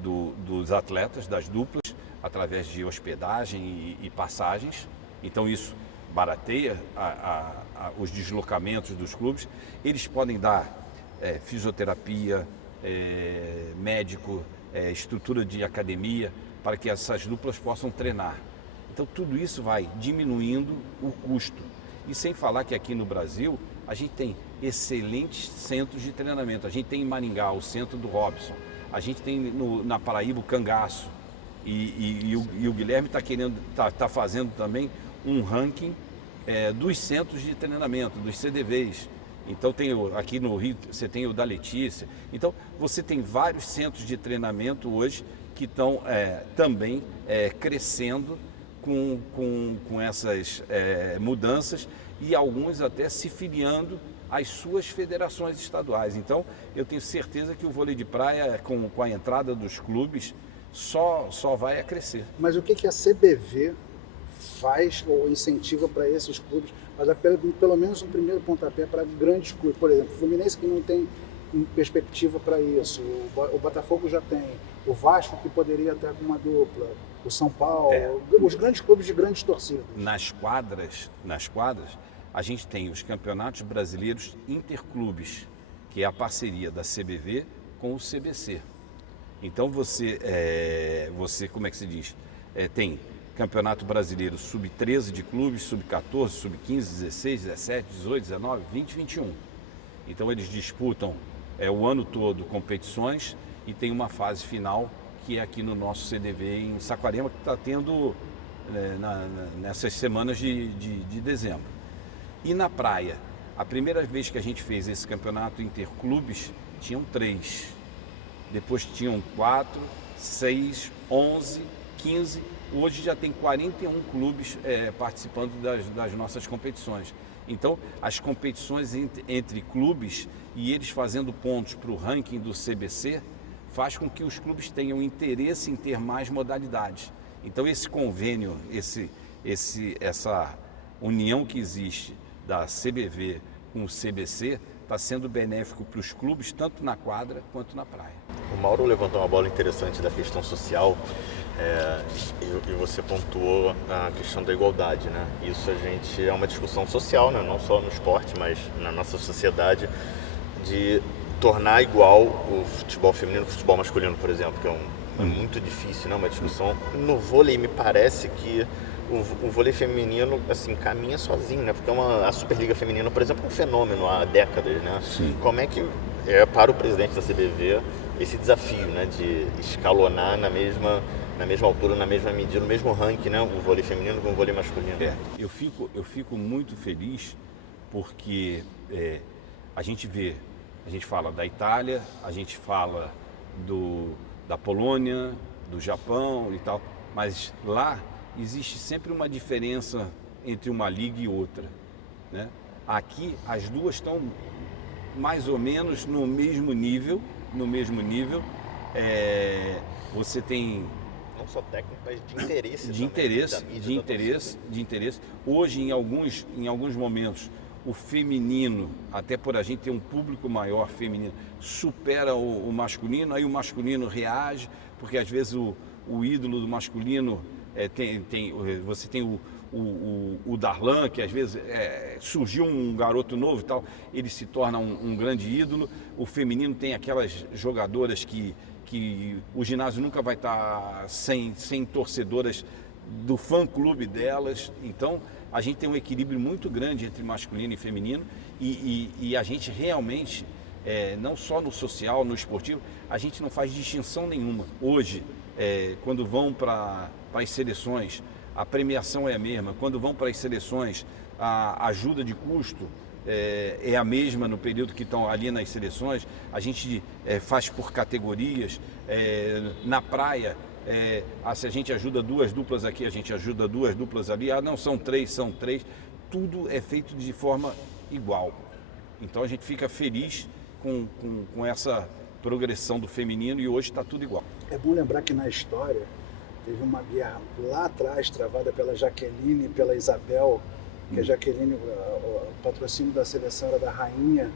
dos atletas, das duplas, através de hospedagem e passagens. Então isso barateia os deslocamentos dos clubes. Eles podem dar fisioterapia, médico, estrutura de academia, para que essas duplas possam treinar. Então tudo isso vai diminuindo o custo. E sem falar que aqui no Brasil a gente tem excelentes centros de treinamento. A gente tem em Maringá o centro do Robson, a gente tem na Paraíba o Cangaço, e o Guilherme está fazendo também um ranking dos centros de treinamento, dos CDVs. Então aqui no Rio você tem o da Letícia. Então você tem vários centros de treinamento hoje que estão também crescendo com essas mudanças, e alguns até se filiando às suas federações estaduais. Então eu tenho certeza que o vôlei de praia, com a entrada dos clubes, só vai a crescer. Mas o que a CBV faz ou incentiva para esses clubes, mas pelo menos um primeiro pontapé para grandes clubes? Por exemplo, o Fluminense, que não tem perspectiva para isso, o Botafogo já tem, o Vasco, que poderia estar com uma dupla, o São Paulo, os grandes clubes de grandes torcidas. Nas quadras, a gente tem os campeonatos brasileiros interclubes, que é a parceria da CBV com o CBC. Então você como é que se diz? Tem Campeonato Brasileiro Sub-13 de clubes, Sub-14, Sub-15, 16, 17, 18, 19, 20, 21. Então eles disputam o ano todo competições, e tem uma fase final que é aqui no nosso CDV em Saquarema, que está tendo nessas semanas de dezembro. E na praia, a primeira vez que a gente fez esse campeonato interclubes, tinham 3. Depois tinham 4, 6, 11, 15. Hoje já tem 41 clubes participando das nossas competições. Então, as competições entre clubes e eles fazendo pontos para o ranking do CBC faz com que os clubes tenham interesse em ter mais modalidades. Então, esse convênio, essa união que existe da CBV com o CBC está sendo benéfico para os clubes, tanto na quadra quanto na praia. O Mauro levantou uma bola interessante da questão social, e você pontuou a questão da igualdade, né? Isso é uma discussão social, né? Não só no esporte, mas na nossa sociedade, de tornar igual o futebol feminino com o futebol masculino, por exemplo, que é muito difícil, né? Uma discussão. No vôlei, me parece que o vôlei feminino, assim, caminha sozinho, né? Porque a Superliga Feminina, por exemplo, é um fenômeno há décadas, né? Sim. Como é que para o presidente da CBV esse desafio, né? De escalonar na mesma altura, na mesma medida, no mesmo ranking, né? O vôlei feminino com o vôlei masculino. Eu fico muito feliz porque a gente fala da Itália, a gente fala da Polônia, do Japão e tal, mas lá existe sempre uma diferença entre uma liga e outra, né? Aqui as duas estão mais ou menos no mesmo nível. Você tem não só técnico, mas de interesse. De interesse. Hoje, em alguns momentos, o feminino, até por a gente ter um público maior feminino, supera o masculino. Aí o masculino reage, porque às vezes o ídolo do masculino você tem o Darlan, que às vezes surgiu um garoto novo e tal, ele se torna um grande ídolo. O feminino tem aquelas jogadoras que o ginásio nunca vai estar sem torcedoras do fã-clube delas. Então, a gente tem um equilíbrio muito grande entre masculino e feminino e a gente realmente, não só no social, no esportivo, a gente não faz distinção nenhuma. Hoje, quando vão para as seleções, a premiação é a mesma. Quando vão para as seleções, a ajuda de custo é a mesma no período que estão ali nas seleções. A gente faz por categorias. Na praia, se a gente ajuda 2 duplas aqui, a gente ajuda 2 duplas ali. Não, são 3, são 3. Tudo é feito de forma igual. Então a gente fica feliz com essa progressão do feminino e hoje está tudo igual. É bom lembrar que na história teve uma guerra lá atrás travada pela Jaqueline e pela Isabel, que a Jaqueline, o patrocínio da seleção era da rainha,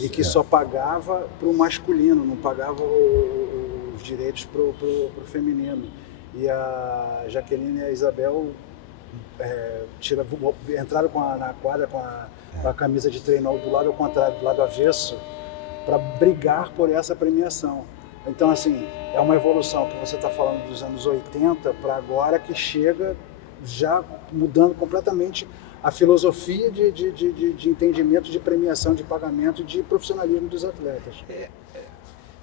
e que só pagava para o masculino, não pagava os direitos para o feminino. E a Jaqueline e a Isabel entraram na quadra com a camisa de treinador do lado ao contrário, do lado avesso, para brigar por essa premiação. Então, assim, é uma evolução que você está falando dos anos 80 para agora, que chega já mudando completamente a filosofia de entendimento, de premiação, de pagamento e de profissionalismo dos atletas.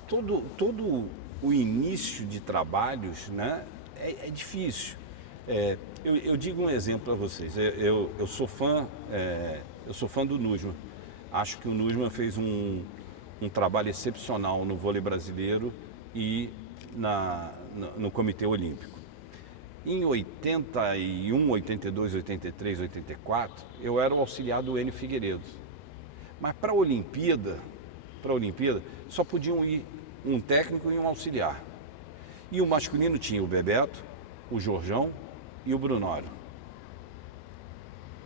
Todo o início de trabalhos, né, é difícil. Eu digo um exemplo para vocês. Eu sou fã do Nussmann. Acho que o Nussmann fez um trabalho excepcional no vôlei brasileiro e no Comitê Olímpico. Em 81, 82, 83, 84, eu era o auxiliar do Enio Figueiredo. Mas para a Olimpíada, só podiam ir um técnico e um auxiliar. E o masculino tinha o Bebeto, o Jorjão e o Brunório.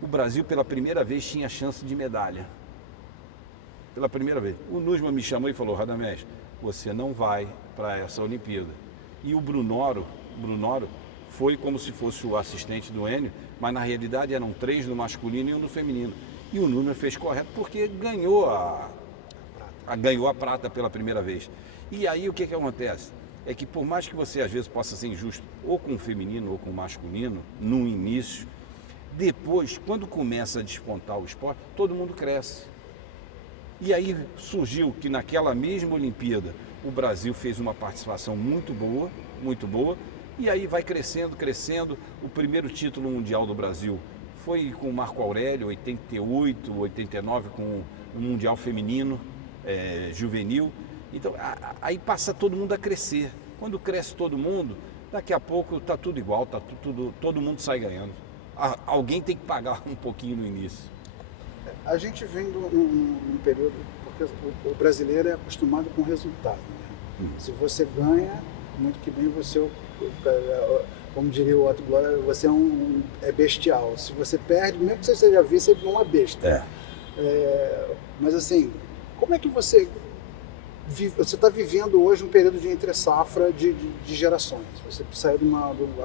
O Brasil, pela primeira vez, tinha chance de medalha. Pela primeira vez. O Nussmann me chamou e falou: Radamés, você não vai para essa Olimpíada. E o Brunório foi como se fosse o assistente do Enio, mas na realidade eram 3 no masculino e 1 no feminino. E o Nussmann fez correto porque ganhou ganhou a prata pela primeira vez. E aí o que acontece? É que por mais que você às vezes possa ser injusto ou com o feminino ou com o masculino, no início, depois, quando começa a despontar o esporte, todo mundo cresce. E aí surgiu que naquela mesma Olimpíada o Brasil fez uma participação muito boa, e aí vai crescendo. O primeiro título mundial do Brasil foi com o Marco Aurélio, 88, 89, com o Mundial Feminino, juvenil. Então, aí passa todo mundo a crescer. Quando cresce todo mundo, daqui a pouco está tudo igual, todo mundo sai ganhando. Alguém tem que pagar um pouquinho no início. A gente vem num período, porque o brasileiro é acostumado com resultado. Né? Se você ganha, muito que bem, você, como diria o Otto Glória, você é bestial. Se você perde, mesmo que você seja vice, você é uma besta. Mas assim, como é que você está vivendo hoje um período de entre-safra de gerações? Você saiu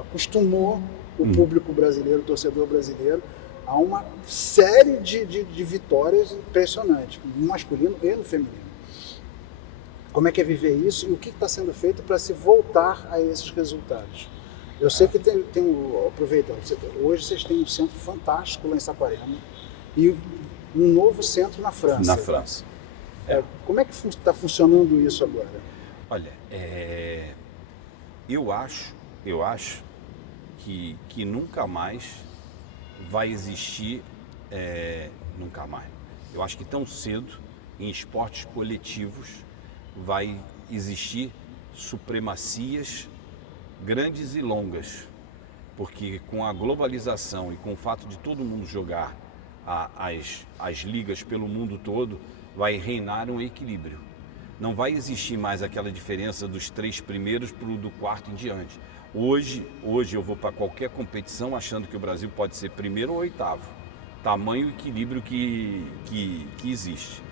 acostumou o público brasileiro, o torcedor brasileiro, a uma série de vitórias impressionantes, no masculino e no feminino. Como é que é viver isso e o que está sendo feito para se voltar a esses resultados? Eu sei que aproveitando, hoje vocês têm um centro fantástico lá em Saquarema e um novo centro na França. Na França. Como é que está funcionando isso agora? Olha, eu acho que nunca mais vai existir, nunca mais. Eu acho que tão cedo, em esportes coletivos, vai existir supremacias grandes e longas, porque com a globalização e com o fato de todo mundo jogar as ligas pelo mundo todo, vai reinar um equilíbrio. Não vai existir mais aquela diferença dos 3 primeiros para o do 4º em diante. Hoje eu vou para qualquer competição achando que o Brasil pode ser 1º ou 8º. Tamanho e equilíbrio que existe.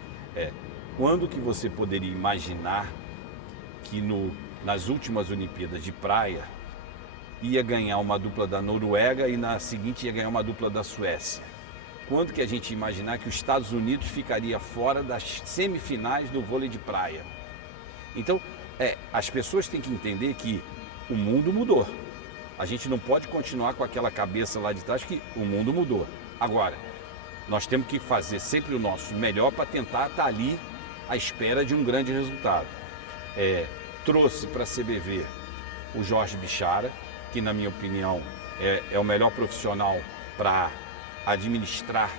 Quando que você poderia imaginar que nas últimas Olimpíadas de praia ia ganhar uma dupla da Noruega e na seguinte ia ganhar uma dupla da Suécia? Quando que a gente ia imaginar que os Estados Unidos ficaria fora das semifinais do vôlei de praia? Então, as pessoas têm que entender que o mundo mudou. A gente não pode continuar com aquela cabeça lá de trás que o mundo mudou. Agora, nós temos que fazer sempre o nosso melhor para tentar estar ali à espera de um grande resultado. Trouxe para a CBV o Jorge Bichara, que na minha opinião é o melhor profissional para administrar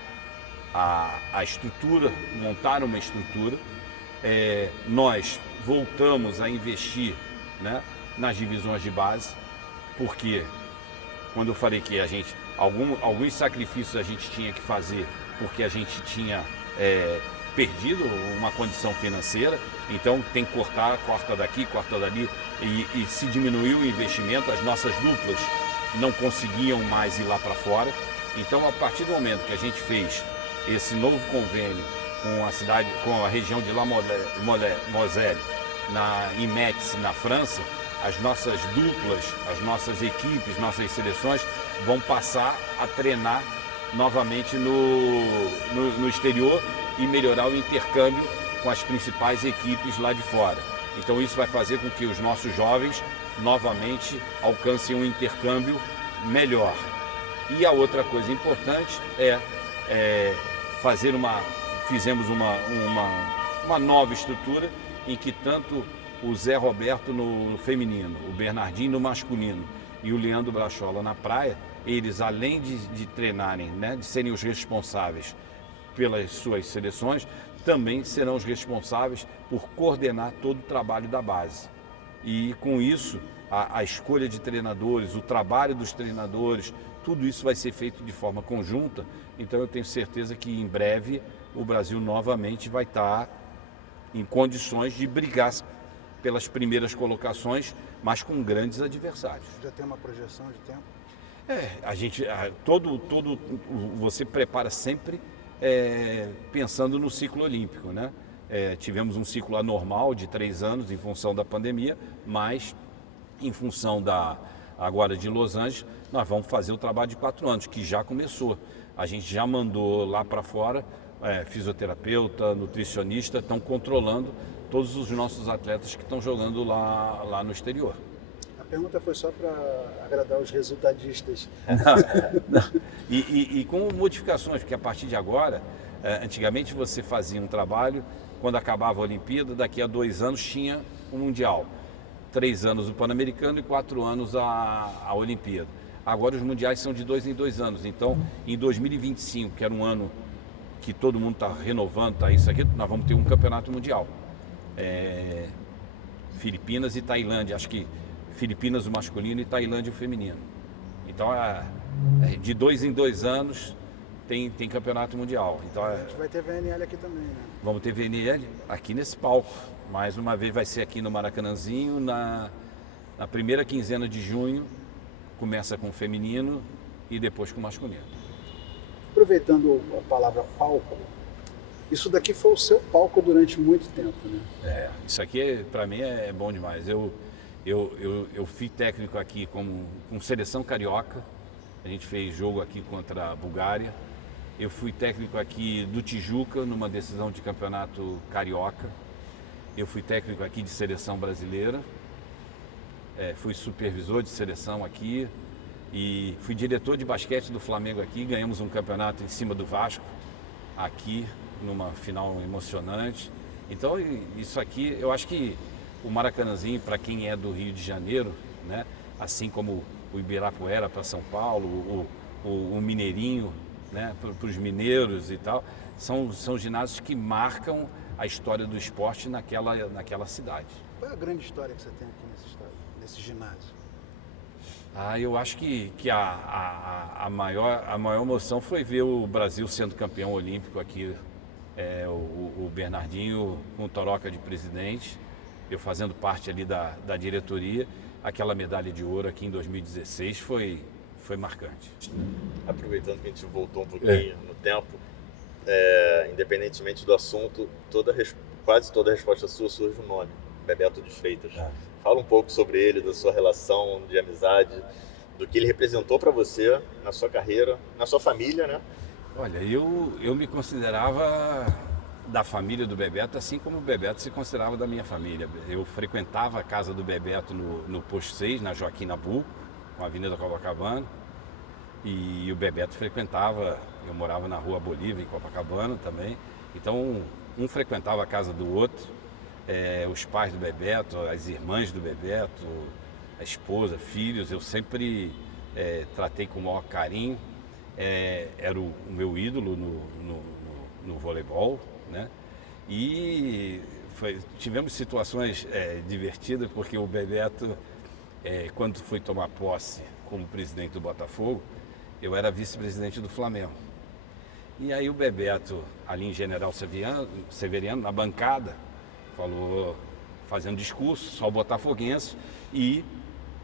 a estrutura, montar uma estrutura. Nós voltamos a investir, né, nas divisões de base, porque quando eu falei que alguns sacrifícios a gente tinha que fazer porque a gente tinha perdido uma condição financeira, então tem que corta daqui, corta dali, e se diminuiu o investimento, as nossas duplas não conseguiam mais ir lá para fora. Então, a partir do momento que a gente fez esse novo convênio com a região de La Moselle, em Metz, na França, as nossas duplas, as nossas equipes, nossas seleções vão passar a treinar novamente no exterior e melhorar o intercâmbio com as principais equipes lá de fora. Então isso vai fazer com que os nossos jovens novamente alcancem um intercâmbio melhor. E a outra coisa importante fizemos uma nova estrutura em que tanto o Zé Roberto no feminino, o Bernardinho no masculino e o Leandro Brachola na praia, eles além de treinarem, né, de serem os responsáveis pelas suas seleções, também serão os responsáveis por coordenar todo o trabalho da base. E com isso, a escolha de treinadores, o trabalho dos treinadores, tudo isso vai ser feito de forma conjunta. Então eu tenho certeza que em breve o Brasil novamente vai estar em condições de brigar pelas primeiras colocações, mas com grandes adversários. Já tem uma projeção de tempo? Você prepara sempre pensando no ciclo olímpico, né? Tivemos um ciclo anormal de 3 anos em função da pandemia, mas em função agora de Los Angeles, nós vamos fazer o trabalho de 4 anos, que já começou. A gente já mandou lá para fora fisioterapeuta, nutricionista, estão controlando todos os nossos atletas que estão jogando lá no exterior. A pergunta foi só para agradar os resultadistas. Não. E com modificações, porque a partir de agora, antigamente você fazia um trabalho, quando acabava a Olimpíada, daqui a 2 anos tinha o Mundial. 3 anos o Pan-Americano e 4 anos a Olimpíada. Agora os mundiais são de 2 em 2 anos. Então, em 2025, que era um ano que todo mundo está renovando, isso aqui, nós vamos ter um campeonato mundial. Filipinas e Tailândia, acho que Filipinas o masculino e Tailândia o feminino. Então, de 2 em 2 anos tem campeonato mundial. Então, a gente vai ter VNL aqui também, né? Vamos ter VNL aqui nesse palco. Mais uma vez vai ser aqui no Maracanãzinho, na primeira quinzena de junho, começa com o feminino e depois com o masculino. Aproveitando a palavra palco, isso daqui foi o seu palco durante muito tempo, né? Isso aqui para mim é bom demais. Eu fui técnico aqui com seleção carioca, a gente fez jogo aqui contra a Bulgária. Eu fui técnico aqui do Tijuca numa decisão de campeonato carioca. Eu fui técnico aqui de seleção brasileira, fui supervisor de seleção aqui e fui diretor de basquete do Flamengo aqui. Ganhamos um campeonato em cima do Vasco aqui, numa final emocionante. Então isso aqui, eu acho que o Maracanãzinho, para quem é do Rio de Janeiro, né, assim como o Ibirapuera para São Paulo, o Mineirinho, né, para os mineiros e tal, são ginásios que marcam a história do esporte naquela cidade. Qual é a grande história que você tem aqui nesse ginásio? Eu acho que a maior emoção foi ver o Brasil sendo campeão olímpico aqui. O Bernardinho com Toroca de presidente, eu fazendo parte ali da diretoria. Aquela medalha de ouro aqui em 2016 foi marcante. Aproveitando que a gente voltou um pouquinho no tempo, independentemente do assunto, quase toda a resposta sua surge um nome, Bebeto de Freitas. Fala um pouco sobre ele, da sua relação de amizade, do que ele representou para você na sua carreira, na sua família, né? Olha, eu me considerava da família do Bebeto, assim como o Bebeto se considerava da minha família. Eu frequentava a casa do Bebeto no Posto 6, na Joaquim Nabuco, com a Avenida Copacabana, e o Bebeto frequentava, eu morava na Rua Bolívia, em Copacabana também, então um frequentava a casa do outro, os pais do Bebeto, as irmãs do Bebeto, a esposa, filhos, eu sempre tratei com o maior carinho, era o meu ídolo no voleibol, né? E tivemos situações divertidas, porque o Bebeto, quando foi tomar posse como presidente do Botafogo, eu era vice-presidente do Flamengo. E aí o Bebeto, ali em General Severiano, na bancada, falou, fazendo discurso, só botafoguense, e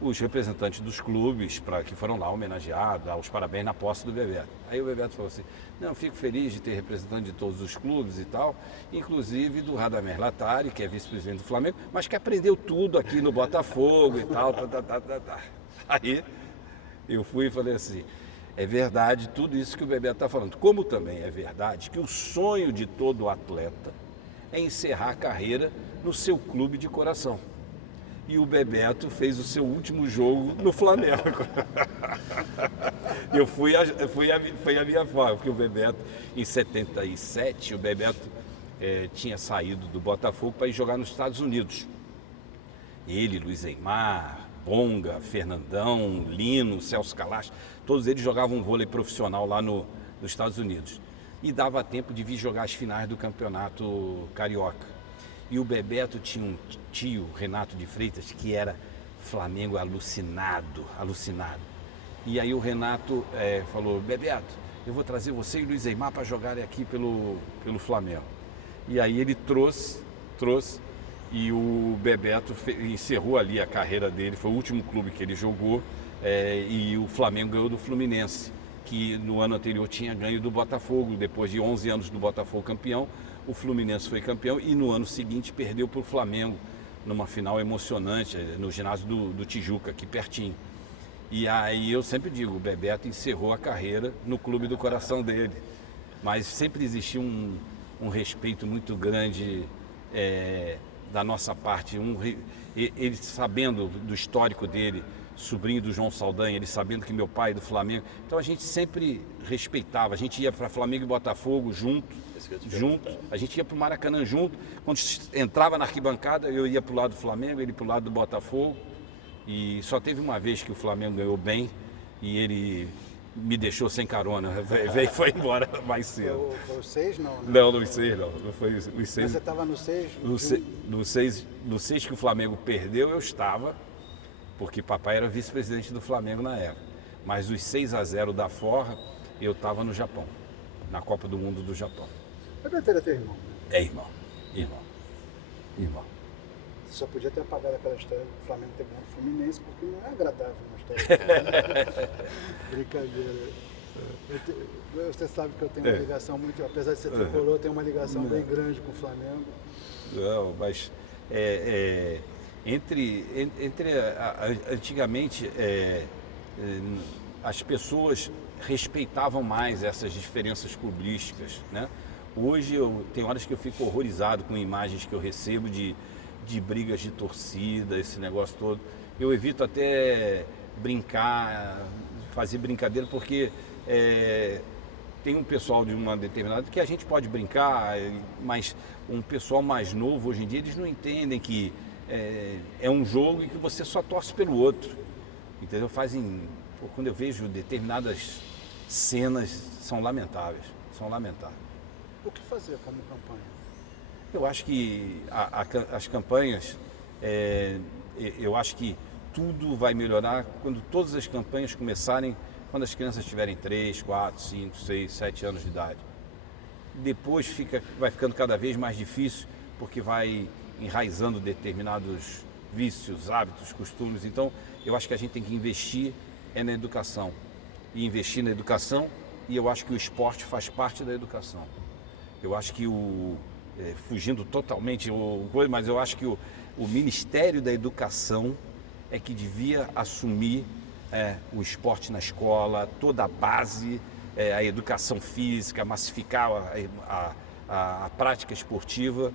os representantes dos clubes que foram lá homenageados, dar os parabéns na posse do Bebeto. Aí o Bebeto falou assim, não, fico feliz de ter representante de todos os clubes e tal, inclusive do Radamés Latari, que é vice-presidente do Flamengo, mas que aprendeu tudo aqui no Botafogo e tal. Aí eu fui e falei assim, é verdade tudo isso que o Bebeto está falando, como também é verdade que o sonho de todo atleta é encerrar a carreira no seu clube de coração. E o Bebeto fez o seu último jogo no Flamengo. Foi a minha forma, porque o Bebeto, em 77, o Bebeto tinha saído do Botafogo para ir jogar nos Estados Unidos. Ele, Luiz Eymar, Bonga, Fernandão, Lino, Celso Calacho, todos eles jogavam vôlei profissional lá nos Estados Unidos. E dava tempo de vir jogar as finais do Campeonato Carioca. E o Bebeto tinha um tio, Renato de Freitas, que era Flamengo alucinado. E aí o Renato falou, Bebeto, eu vou trazer você e o Luiz Eymar para jogarem aqui pelo Flamengo. E aí ele trouxe, e o Bebeto encerrou ali a carreira dele, foi o último clube que ele jogou, e o Flamengo ganhou do Fluminense, que no ano anterior tinha ganho do Botafogo, depois de 11 anos do Botafogo campeão, o Fluminense foi campeão e no ano seguinte perdeu para o Flamengo numa final emocionante no ginásio do Tijuca, aqui pertinho. E aí eu sempre digo, o Bebeto encerrou a carreira no clube do coração dele, mas sempre existiu um respeito muito grande da nossa parte, ele sabendo do histórico dele, sobrinho do João Saldanha, ele sabendo que meu pai é do Flamengo, então a gente sempre respeitava, a gente ia para Flamengo e Botafogo junto, a gente ia para o Maracanã junto, quando entrava na arquibancada eu ia para o lado do Flamengo, ele para o lado do Botafogo, e só teve uma vez que o Flamengo ganhou bem e ele me deixou sem carona, veio e foi embora mais cedo. Foi o 6 não? Não, no 6 não foi os 6. Mas você estava no 6? No 6 que o Flamengo perdeu eu estava, porque papai era vice-presidente do Flamengo na época. Mas os 6-0 da Forra, eu estava no Japão, na Copa do Mundo do Japão. Bebeto era teu irmão? É irmão. Você só podia ter apagado aquela história do Flamengo ter ganhado o Fluminense, porque não é agradável uma história. Brincadeira. Você sabe que eu tenho uma ligação muito, apesar de ser tricolor, eu tenho uma ligação bem grande com o Flamengo. Não, mas antigamente as pessoas respeitavam mais essas diferenças clubísticas, né? Hoje tem horas que eu fico horrorizado com imagens que eu recebo de brigas de torcida, esse negócio todo. Eu evito até brincar, fazer brincadeira, porque tem um pessoal de uma determinada que a gente pode brincar, mas um pessoal mais novo hoje em dia, eles não entendem que é um jogo e que você só torce pelo outro, entendeu? Quando eu vejo determinadas cenas, são lamentáveis. O que fazer como campanha? Eu acho que as campanhas, eu acho que tudo vai melhorar quando todas as campanhas começarem, quando as crianças tiverem 3, 4, 5, 6, 7 anos de idade. Depois vai ficando cada vez mais difícil, porque vai enraizando determinados vícios, hábitos, costumes. Então, eu acho que a gente tem que investir na educação. E investir na educação, e eu acho que o esporte faz parte da educação. Eu acho que fugindo totalmente, mas eu acho que o Ministério da Educação é que devia assumir o esporte na escola, toda a base, a educação física, massificar a prática esportiva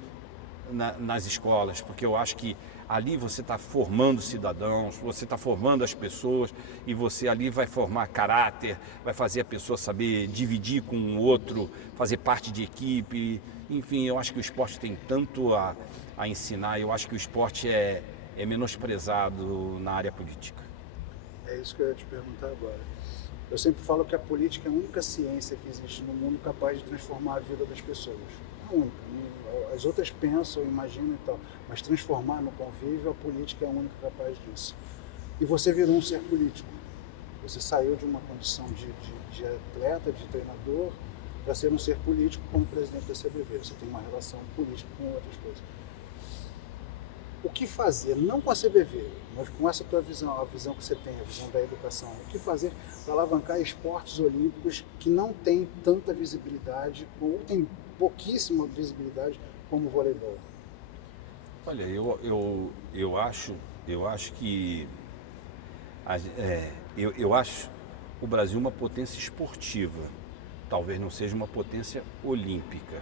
nas escolas, porque eu acho que Ali você está formando cidadãos, você está formando as pessoas e você ali vai formar caráter, vai fazer a pessoa saber dividir com o outro, fazer parte de equipe. Enfim, eu acho que o esporte tem tanto a ensinar, eu acho que o esporte é menosprezado na área política. É isso que eu ia te perguntar agora. Eu sempre falo que a política é a única ciência que existe no mundo capaz de transformar a vida das pessoas. A única. As outras pensam, imaginam e tal, mas transformar no convívio, a política é a única capaz disso. E você virou um ser político. Você saiu de uma condição de atleta, de treinador, para ser um ser político como presidente da CBV. Você tem uma relação política com outras coisas. O que fazer, não com a CBV, mas com essa tua visão, a visão que você tem, a visão da educação, o que fazer para alavancar esportes olímpicos que não têm tanta visibilidade, ou têm pouquíssima visibilidade, como o voleibol? Olha, eu acho que eu acho o Brasil uma potência esportiva, talvez não seja uma potência olímpica,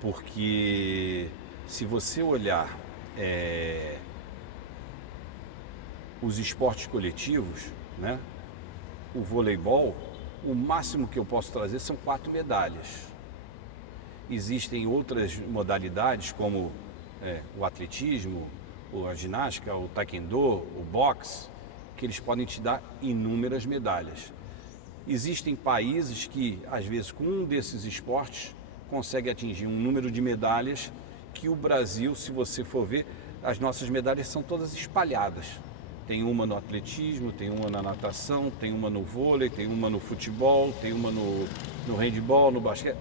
porque se você olhar os esportes coletivos, né? O voleibol, o máximo que eu posso trazer são 4 medalhas. Existem outras modalidades como o atletismo, a ginástica, o taekwondo, o boxe, que eles podem te dar inúmeras medalhas. Existem países que, às vezes, com um desses esportes, conseguem atingir um número de medalhas que o Brasil, se você for ver, as nossas medalhas são todas espalhadas. Tem uma no atletismo, tem uma na natação, tem uma no vôlei, tem uma no futebol, tem uma no handebol, no basquete,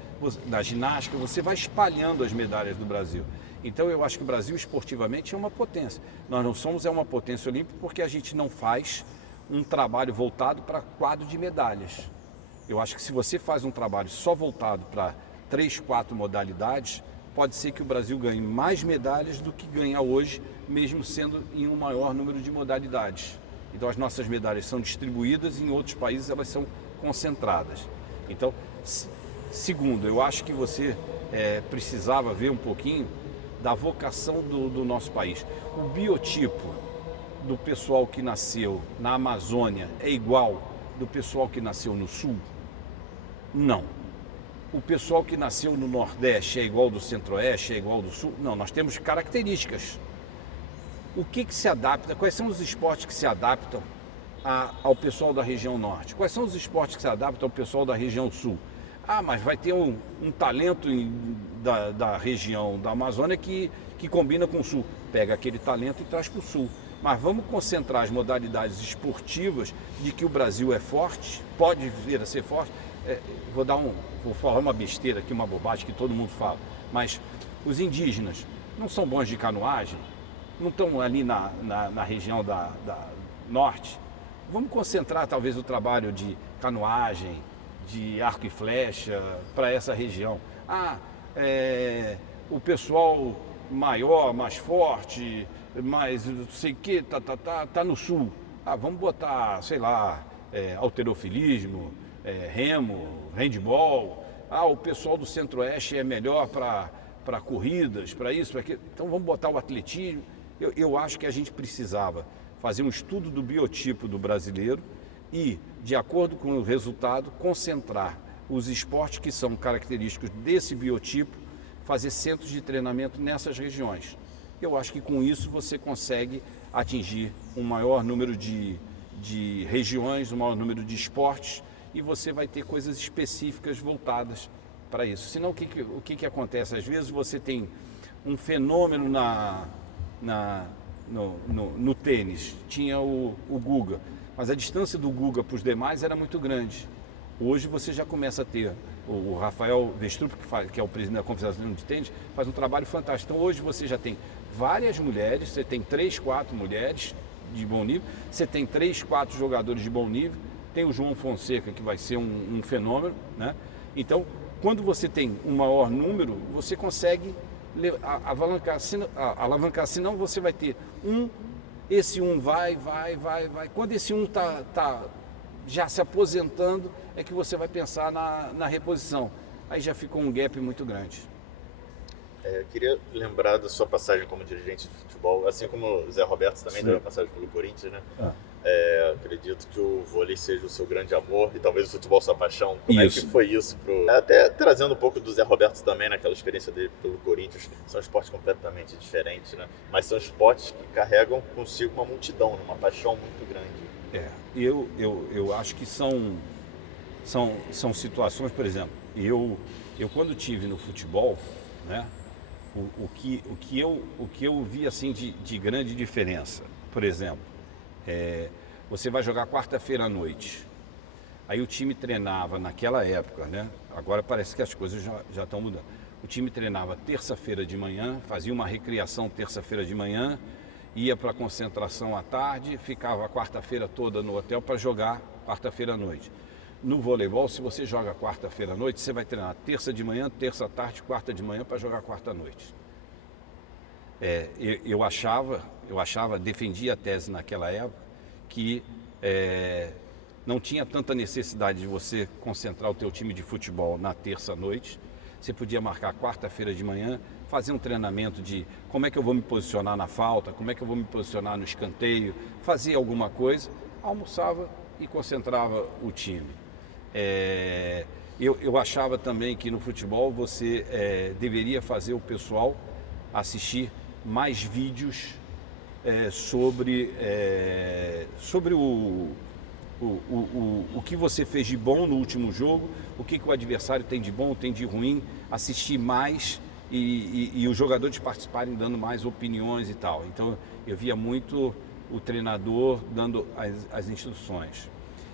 na ginástica. Você vai espalhando as medalhas do Brasil. Então eu acho que o Brasil esportivamente é uma potência. Nós não somos uma potência olímpica porque a gente não faz um trabalho voltado para quadro de medalhas. Eu acho que se você faz um trabalho só voltado para 3, 4 modalidades, pode ser que o Brasil ganhe mais medalhas do que ganha hoje, mesmo sendo em um maior número de modalidades. Então as nossas medalhas são distribuídas e em outros países elas são concentradas. Então, segundo, eu acho que você precisava ver um pouquinho da vocação do nosso país. O biotipo do pessoal que nasceu na Amazônia é igual do pessoal que nasceu no Sul? Não. O pessoal que nasceu no Nordeste é igual do Centro-Oeste, é igual do Sul? Não, nós temos características. O que se adapta? Quais são os esportes que se adaptam ao pessoal da região Norte? Quais são os esportes que se adaptam ao pessoal da região Sul? Ah, mas vai ter um talento da região da Amazônia que combina com o Sul. Pega aquele talento e traz para o Sul. Mas vamos concentrar as modalidades esportivas de que o Brasil é forte, pode vir a ser forte. Vou falar uma besteira aqui, uma bobagem que todo mundo fala, mas os indígenas não são bons de canoagem, não estão ali na região da norte. Vamos concentrar talvez o trabalho de canoagem, de arco e flecha para essa região. O pessoal maior, mais forte, mais não sei o que, tá no sul. Vamos botar, sei lá, halterofilismo, remo, handball. O pessoal do Centro-Oeste é melhor para corridas, para isso, para aquilo. Então vamos botar o atletismo. Eu acho que a gente precisava fazer um estudo do biotipo do brasileiro e, de acordo com o resultado, concentrar os esportes que são característicos desse biotipo, fazer centros de treinamento nessas regiões. Eu acho que com isso você consegue atingir um maior número de regiões, um maior número de esportes, e você vai ter coisas específicas voltadas para isso. Senão, o que acontece? Às vezes você tem um fenômeno no tênis, tinha o Guga, mas a distância do Guga para os demais era muito grande. Hoje você já começa a ter o Rafael Westrup, que é o presidente da Confederação de Tênis, faz um trabalho fantástico. Então hoje você já tem várias mulheres, você tem 3, 4 mulheres de bom nível, você tem 3, 4 jogadores de bom nível, tem o João Fonseca, que vai ser um fenômeno, né? Então, quando você tem um maior número, você consegue alavancar, senão você vai ter esse vai. Quando esse tá já se aposentando, é que você vai pensar na reposição. Aí já ficou um gap muito grande. Queria lembrar da sua passagem como dirigente de futebol, assim como o Zé Roberto também teve uma passagem pelo Corinthians, né? Acredito que o vôlei seja o seu grande amor e talvez o futebol sua paixão. Como é que foi isso? Até trazendo um pouco do Zé Roberto também, naquela experiência dele pelo Corinthians, são esportes completamente diferentes, né? Mas são esportes que carregam consigo uma multidão, uma paixão muito grande. Eu acho que são situações, por exemplo, eu quando tive no futebol, né? O que eu vi assim de grande diferença, por exemplo, você vai jogar quarta-feira à noite, aí o time treinava naquela época, né? Agora parece que as coisas já estão mudando. O time treinava terça-feira de manhã, fazia uma recriação terça-feira de manhã, ia para a concentração à tarde, ficava a quarta-feira toda no hotel para jogar quarta-feira à noite. No voleibol, se você joga quarta-feira à noite, você vai treinar terça de manhã, terça à tarde, quarta de manhã para jogar quarta à noite. Eu achava, defendia a tese naquela época, que não tinha tanta necessidade de você concentrar o teu time de futebol na terça à noite. Você podia marcar quarta-feira de manhã, fazer um treinamento de como é que eu vou me posicionar na falta, como é que eu vou me posicionar no escanteio, fazia alguma coisa, almoçava e concentrava o time. Eu achava também que no futebol você deveria fazer o pessoal assistir mais vídeos sobre o que você fez de bom no último jogo, o que o adversário tem de bom, tem de ruim, assistir mais e os jogadores participarem dando mais opiniões e tal. Então eu via muito o treinador dando as instruções.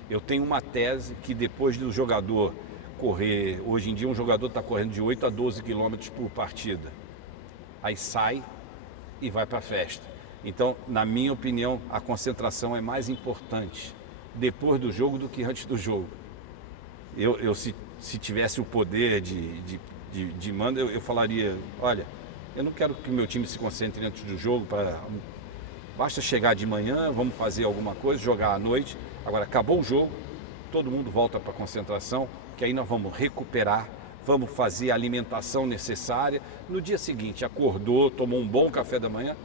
Eu tenho uma tese que depois do jogador correr, hoje em dia um jogador está correndo de 8 a 12 quilômetros por partida, aí sai e vai para a festa. Então, na minha opinião, a concentração é mais importante depois do jogo do que antes do jogo. Se tivesse o poder de mando, eu falaria, olha, eu não quero que o meu time se concentre antes do jogo, basta chegar de manhã, vamos fazer alguma coisa, jogar à noite. Agora, acabou o jogo, todo mundo volta para a concentração, que aí nós vamos recuperar, vamos fazer a alimentação necessária. No dia seguinte, acordou, tomou um bom café da manhã,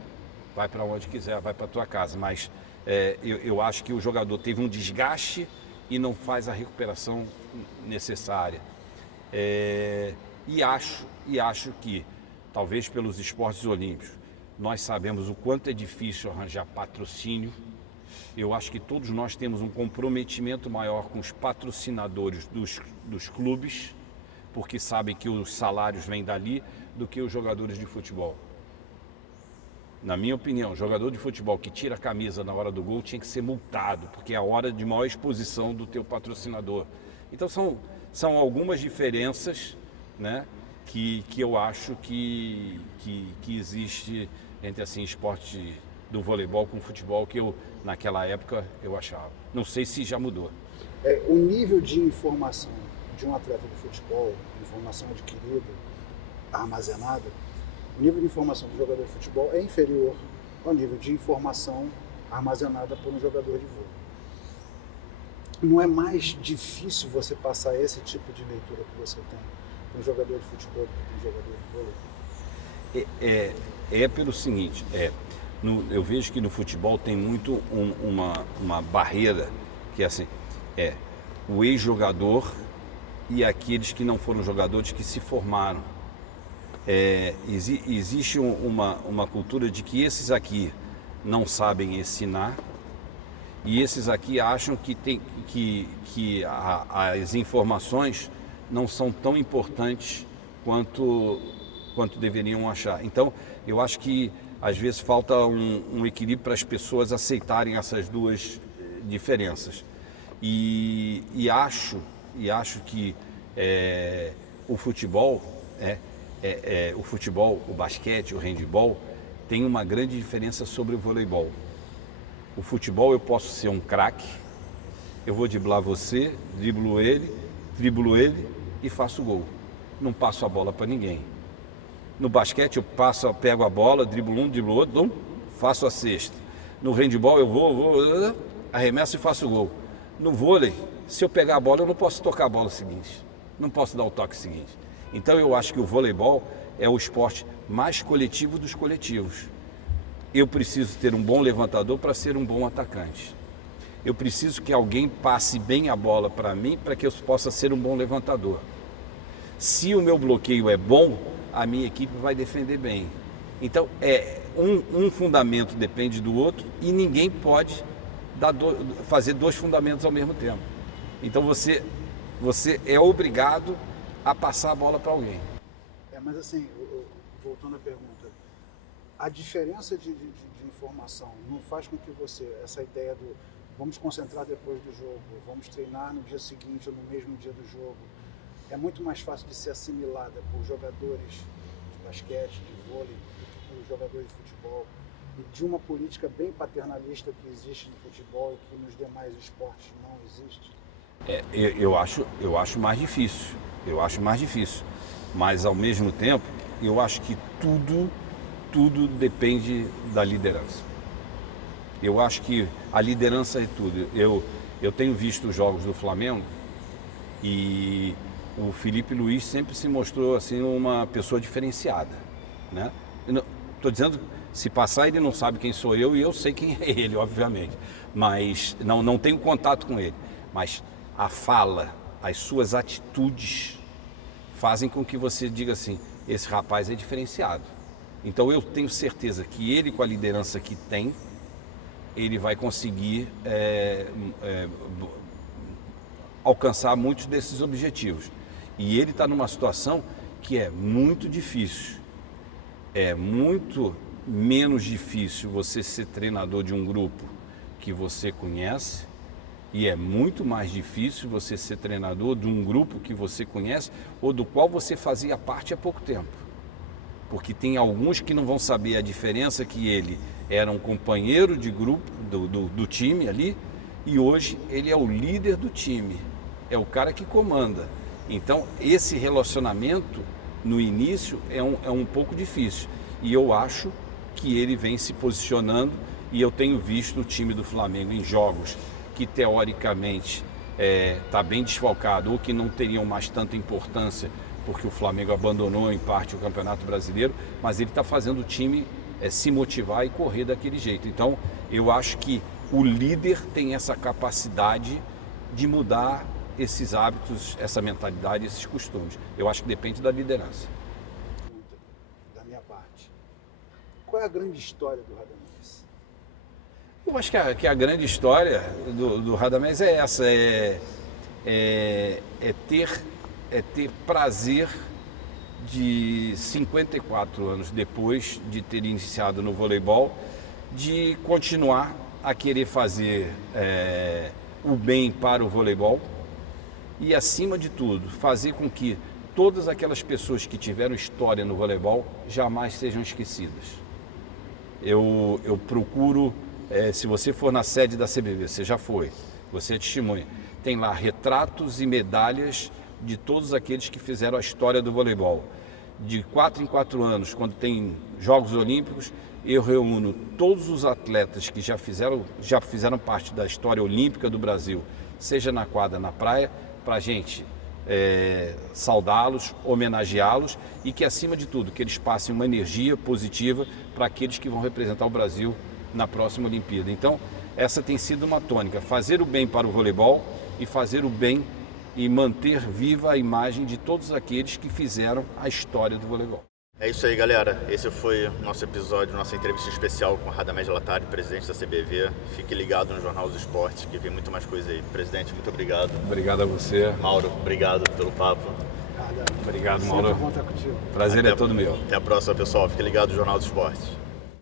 vai para onde quiser, vai para a tua casa. Mas eu acho que o jogador teve um desgaste e não faz a recuperação necessária. E acho que, talvez pelos esportes olímpicos, nós sabemos o quanto é difícil arranjar patrocínio. Eu acho que todos nós temos um comprometimento maior com os patrocinadores dos clubes, porque sabem que os salários vêm dali, do que os jogadores de futebol. Na minha opinião, jogador de futebol que tira a camisa na hora do gol tinha que ser multado, porque é a hora de maior exposição do teu patrocinador. Então são algumas diferenças, né, que eu acho que existe entre assim, esporte do voleibol com futebol, que naquela época eu achava. Não sei se já mudou. O nível de informação de um atleta de futebol, informação adquirida, armazenada, o nível de informação do jogador de futebol é inferior ao nível de informação armazenada por um jogador de vôlei. Não é mais difícil você passar esse tipo de leitura que você tem para um jogador de futebol do que para um jogador de vôlei? Pelo seguinte, eu vejo que no futebol tem muito uma barreira que é assim, o ex-jogador e aqueles que não foram jogadores que se formaram. Existe uma cultura de que esses aqui não sabem ensinar e esses aqui acham que as informações não são tão importantes quanto deveriam achar. Então, eu acho que às vezes falta um equilíbrio para as pessoas aceitarem essas duas diferenças. E acho que o futebol, o basquete, o handebol, tem uma grande diferença sobre o voleibol. O futebol eu posso ser um craque, eu vou driblar você, driblo ele e faço gol. Não passo a bola para ninguém. No basquete eu pego a bola, driblo um, driblo outro, faço a cesta. No handebol eu vou, arremesso e faço gol. No vôlei, se eu pegar a bola, eu não posso tocar a bola seguinte. Não posso dar o toque seguinte. Então eu acho que o voleibol é o esporte mais coletivo dos coletivos. Eu preciso ter um bom levantador para ser um bom atacante. Eu preciso que alguém passe bem a bola para mim para que eu possa ser um bom levantador. Se o meu bloqueio é bom, a minha equipe vai defender bem. Então, um fundamento depende do outro e ninguém pode fazer dois fundamentos ao mesmo tempo. Então, você é obrigado a passar a bola para alguém. Mas assim, voltando à pergunta, a diferença de informação não faz com que essa ideia do vamos concentrar depois do jogo, vamos treinar no dia seguinte ou no mesmo dia do jogo, é muito mais fácil de ser assimilada por jogadores de basquete, de vôlei, do que por jogadores de futebol, e de uma política bem paternalista que existe no futebol e que nos demais esportes não existe? Eu acho mais difícil. Mas, ao mesmo tempo, eu acho que tudo depende da liderança. Eu acho que a liderança é tudo. Eu tenho visto os jogos do Flamengo e o Felipe Luiz sempre se mostrou assim uma pessoa diferenciada, né? Estou dizendo, se passar ele não sabe quem sou eu e eu sei quem é ele, obviamente. Mas não tenho contato com ele. Mas a fala, as suas atitudes fazem com que você diga assim, esse rapaz é diferenciado. Então eu tenho certeza que ele, com a liderança que tem, ele vai conseguir alcançar muitos desses objetivos. E ele está numa situação que é muito difícil. É muito menos difícil você ser treinador de um grupo que você conhece e é muito mais difícil você ser treinador de um grupo que você conhece ou do qual você fazia parte há pouco tempo. Porque tem alguns que não vão saber a diferença que ele era um companheiro de grupo do time ali e hoje ele é o líder do time, é o cara que comanda. Então esse relacionamento no início é um pouco difícil e eu acho que ele vem se posicionando e eu tenho visto o time do Flamengo em jogos que teoricamente está bem desfalcado ou que não teriam mais tanta importância porque o Flamengo abandonou em parte o Campeonato Brasileiro, mas ele está fazendo o time se motivar e correr daquele jeito. Então eu acho que o líder tem essa capacidade de mudar esses hábitos, essa mentalidade, esses costumes. Eu acho que depende da liderança. Da minha parte, qual é a grande história do Radamés? Eu acho que a grande história do Radamés é essa, ter prazer de 54 anos depois de ter iniciado no voleibol, de continuar a querer fazer o bem para o voleibol e, acima de tudo, fazer com que todas aquelas pessoas que tiveram história no voleibol jamais sejam esquecidas. Eu procuro, se você for na sede da CBV, você já foi, você é testemunha, tem lá retratos e medalhas de todos aqueles que fizeram a história do voleibol. De 4 em 4 anos, quando tem Jogos Olímpicos, eu reúno todos os atletas que já fizeram parte da história olímpica do Brasil, seja na quadra, na praia, para a gente saudá-los, homenageá-los e que, acima de tudo, que eles passem uma energia positiva para aqueles que vão representar o Brasil na próxima Olimpíada. Então, essa tem sido uma tônica, fazer o bem para o voleibol e fazer o bem e manter viva a imagem de todos aqueles que fizeram a história do voleibol. É isso aí, galera. Esse foi o nosso episódio, nossa entrevista especial com Radamés Latari, presidente da CBV. Fique ligado no Jornal dos Esportes, que vem muito mais coisa aí. Presidente, muito obrigado. Obrigado a você. Mauro, obrigado pelo papo. Obrigado, Mauro. Sempre bom estar contigo. Prazer é todo meu. Até a próxima, pessoal. Fique ligado no Jornal dos Esportes.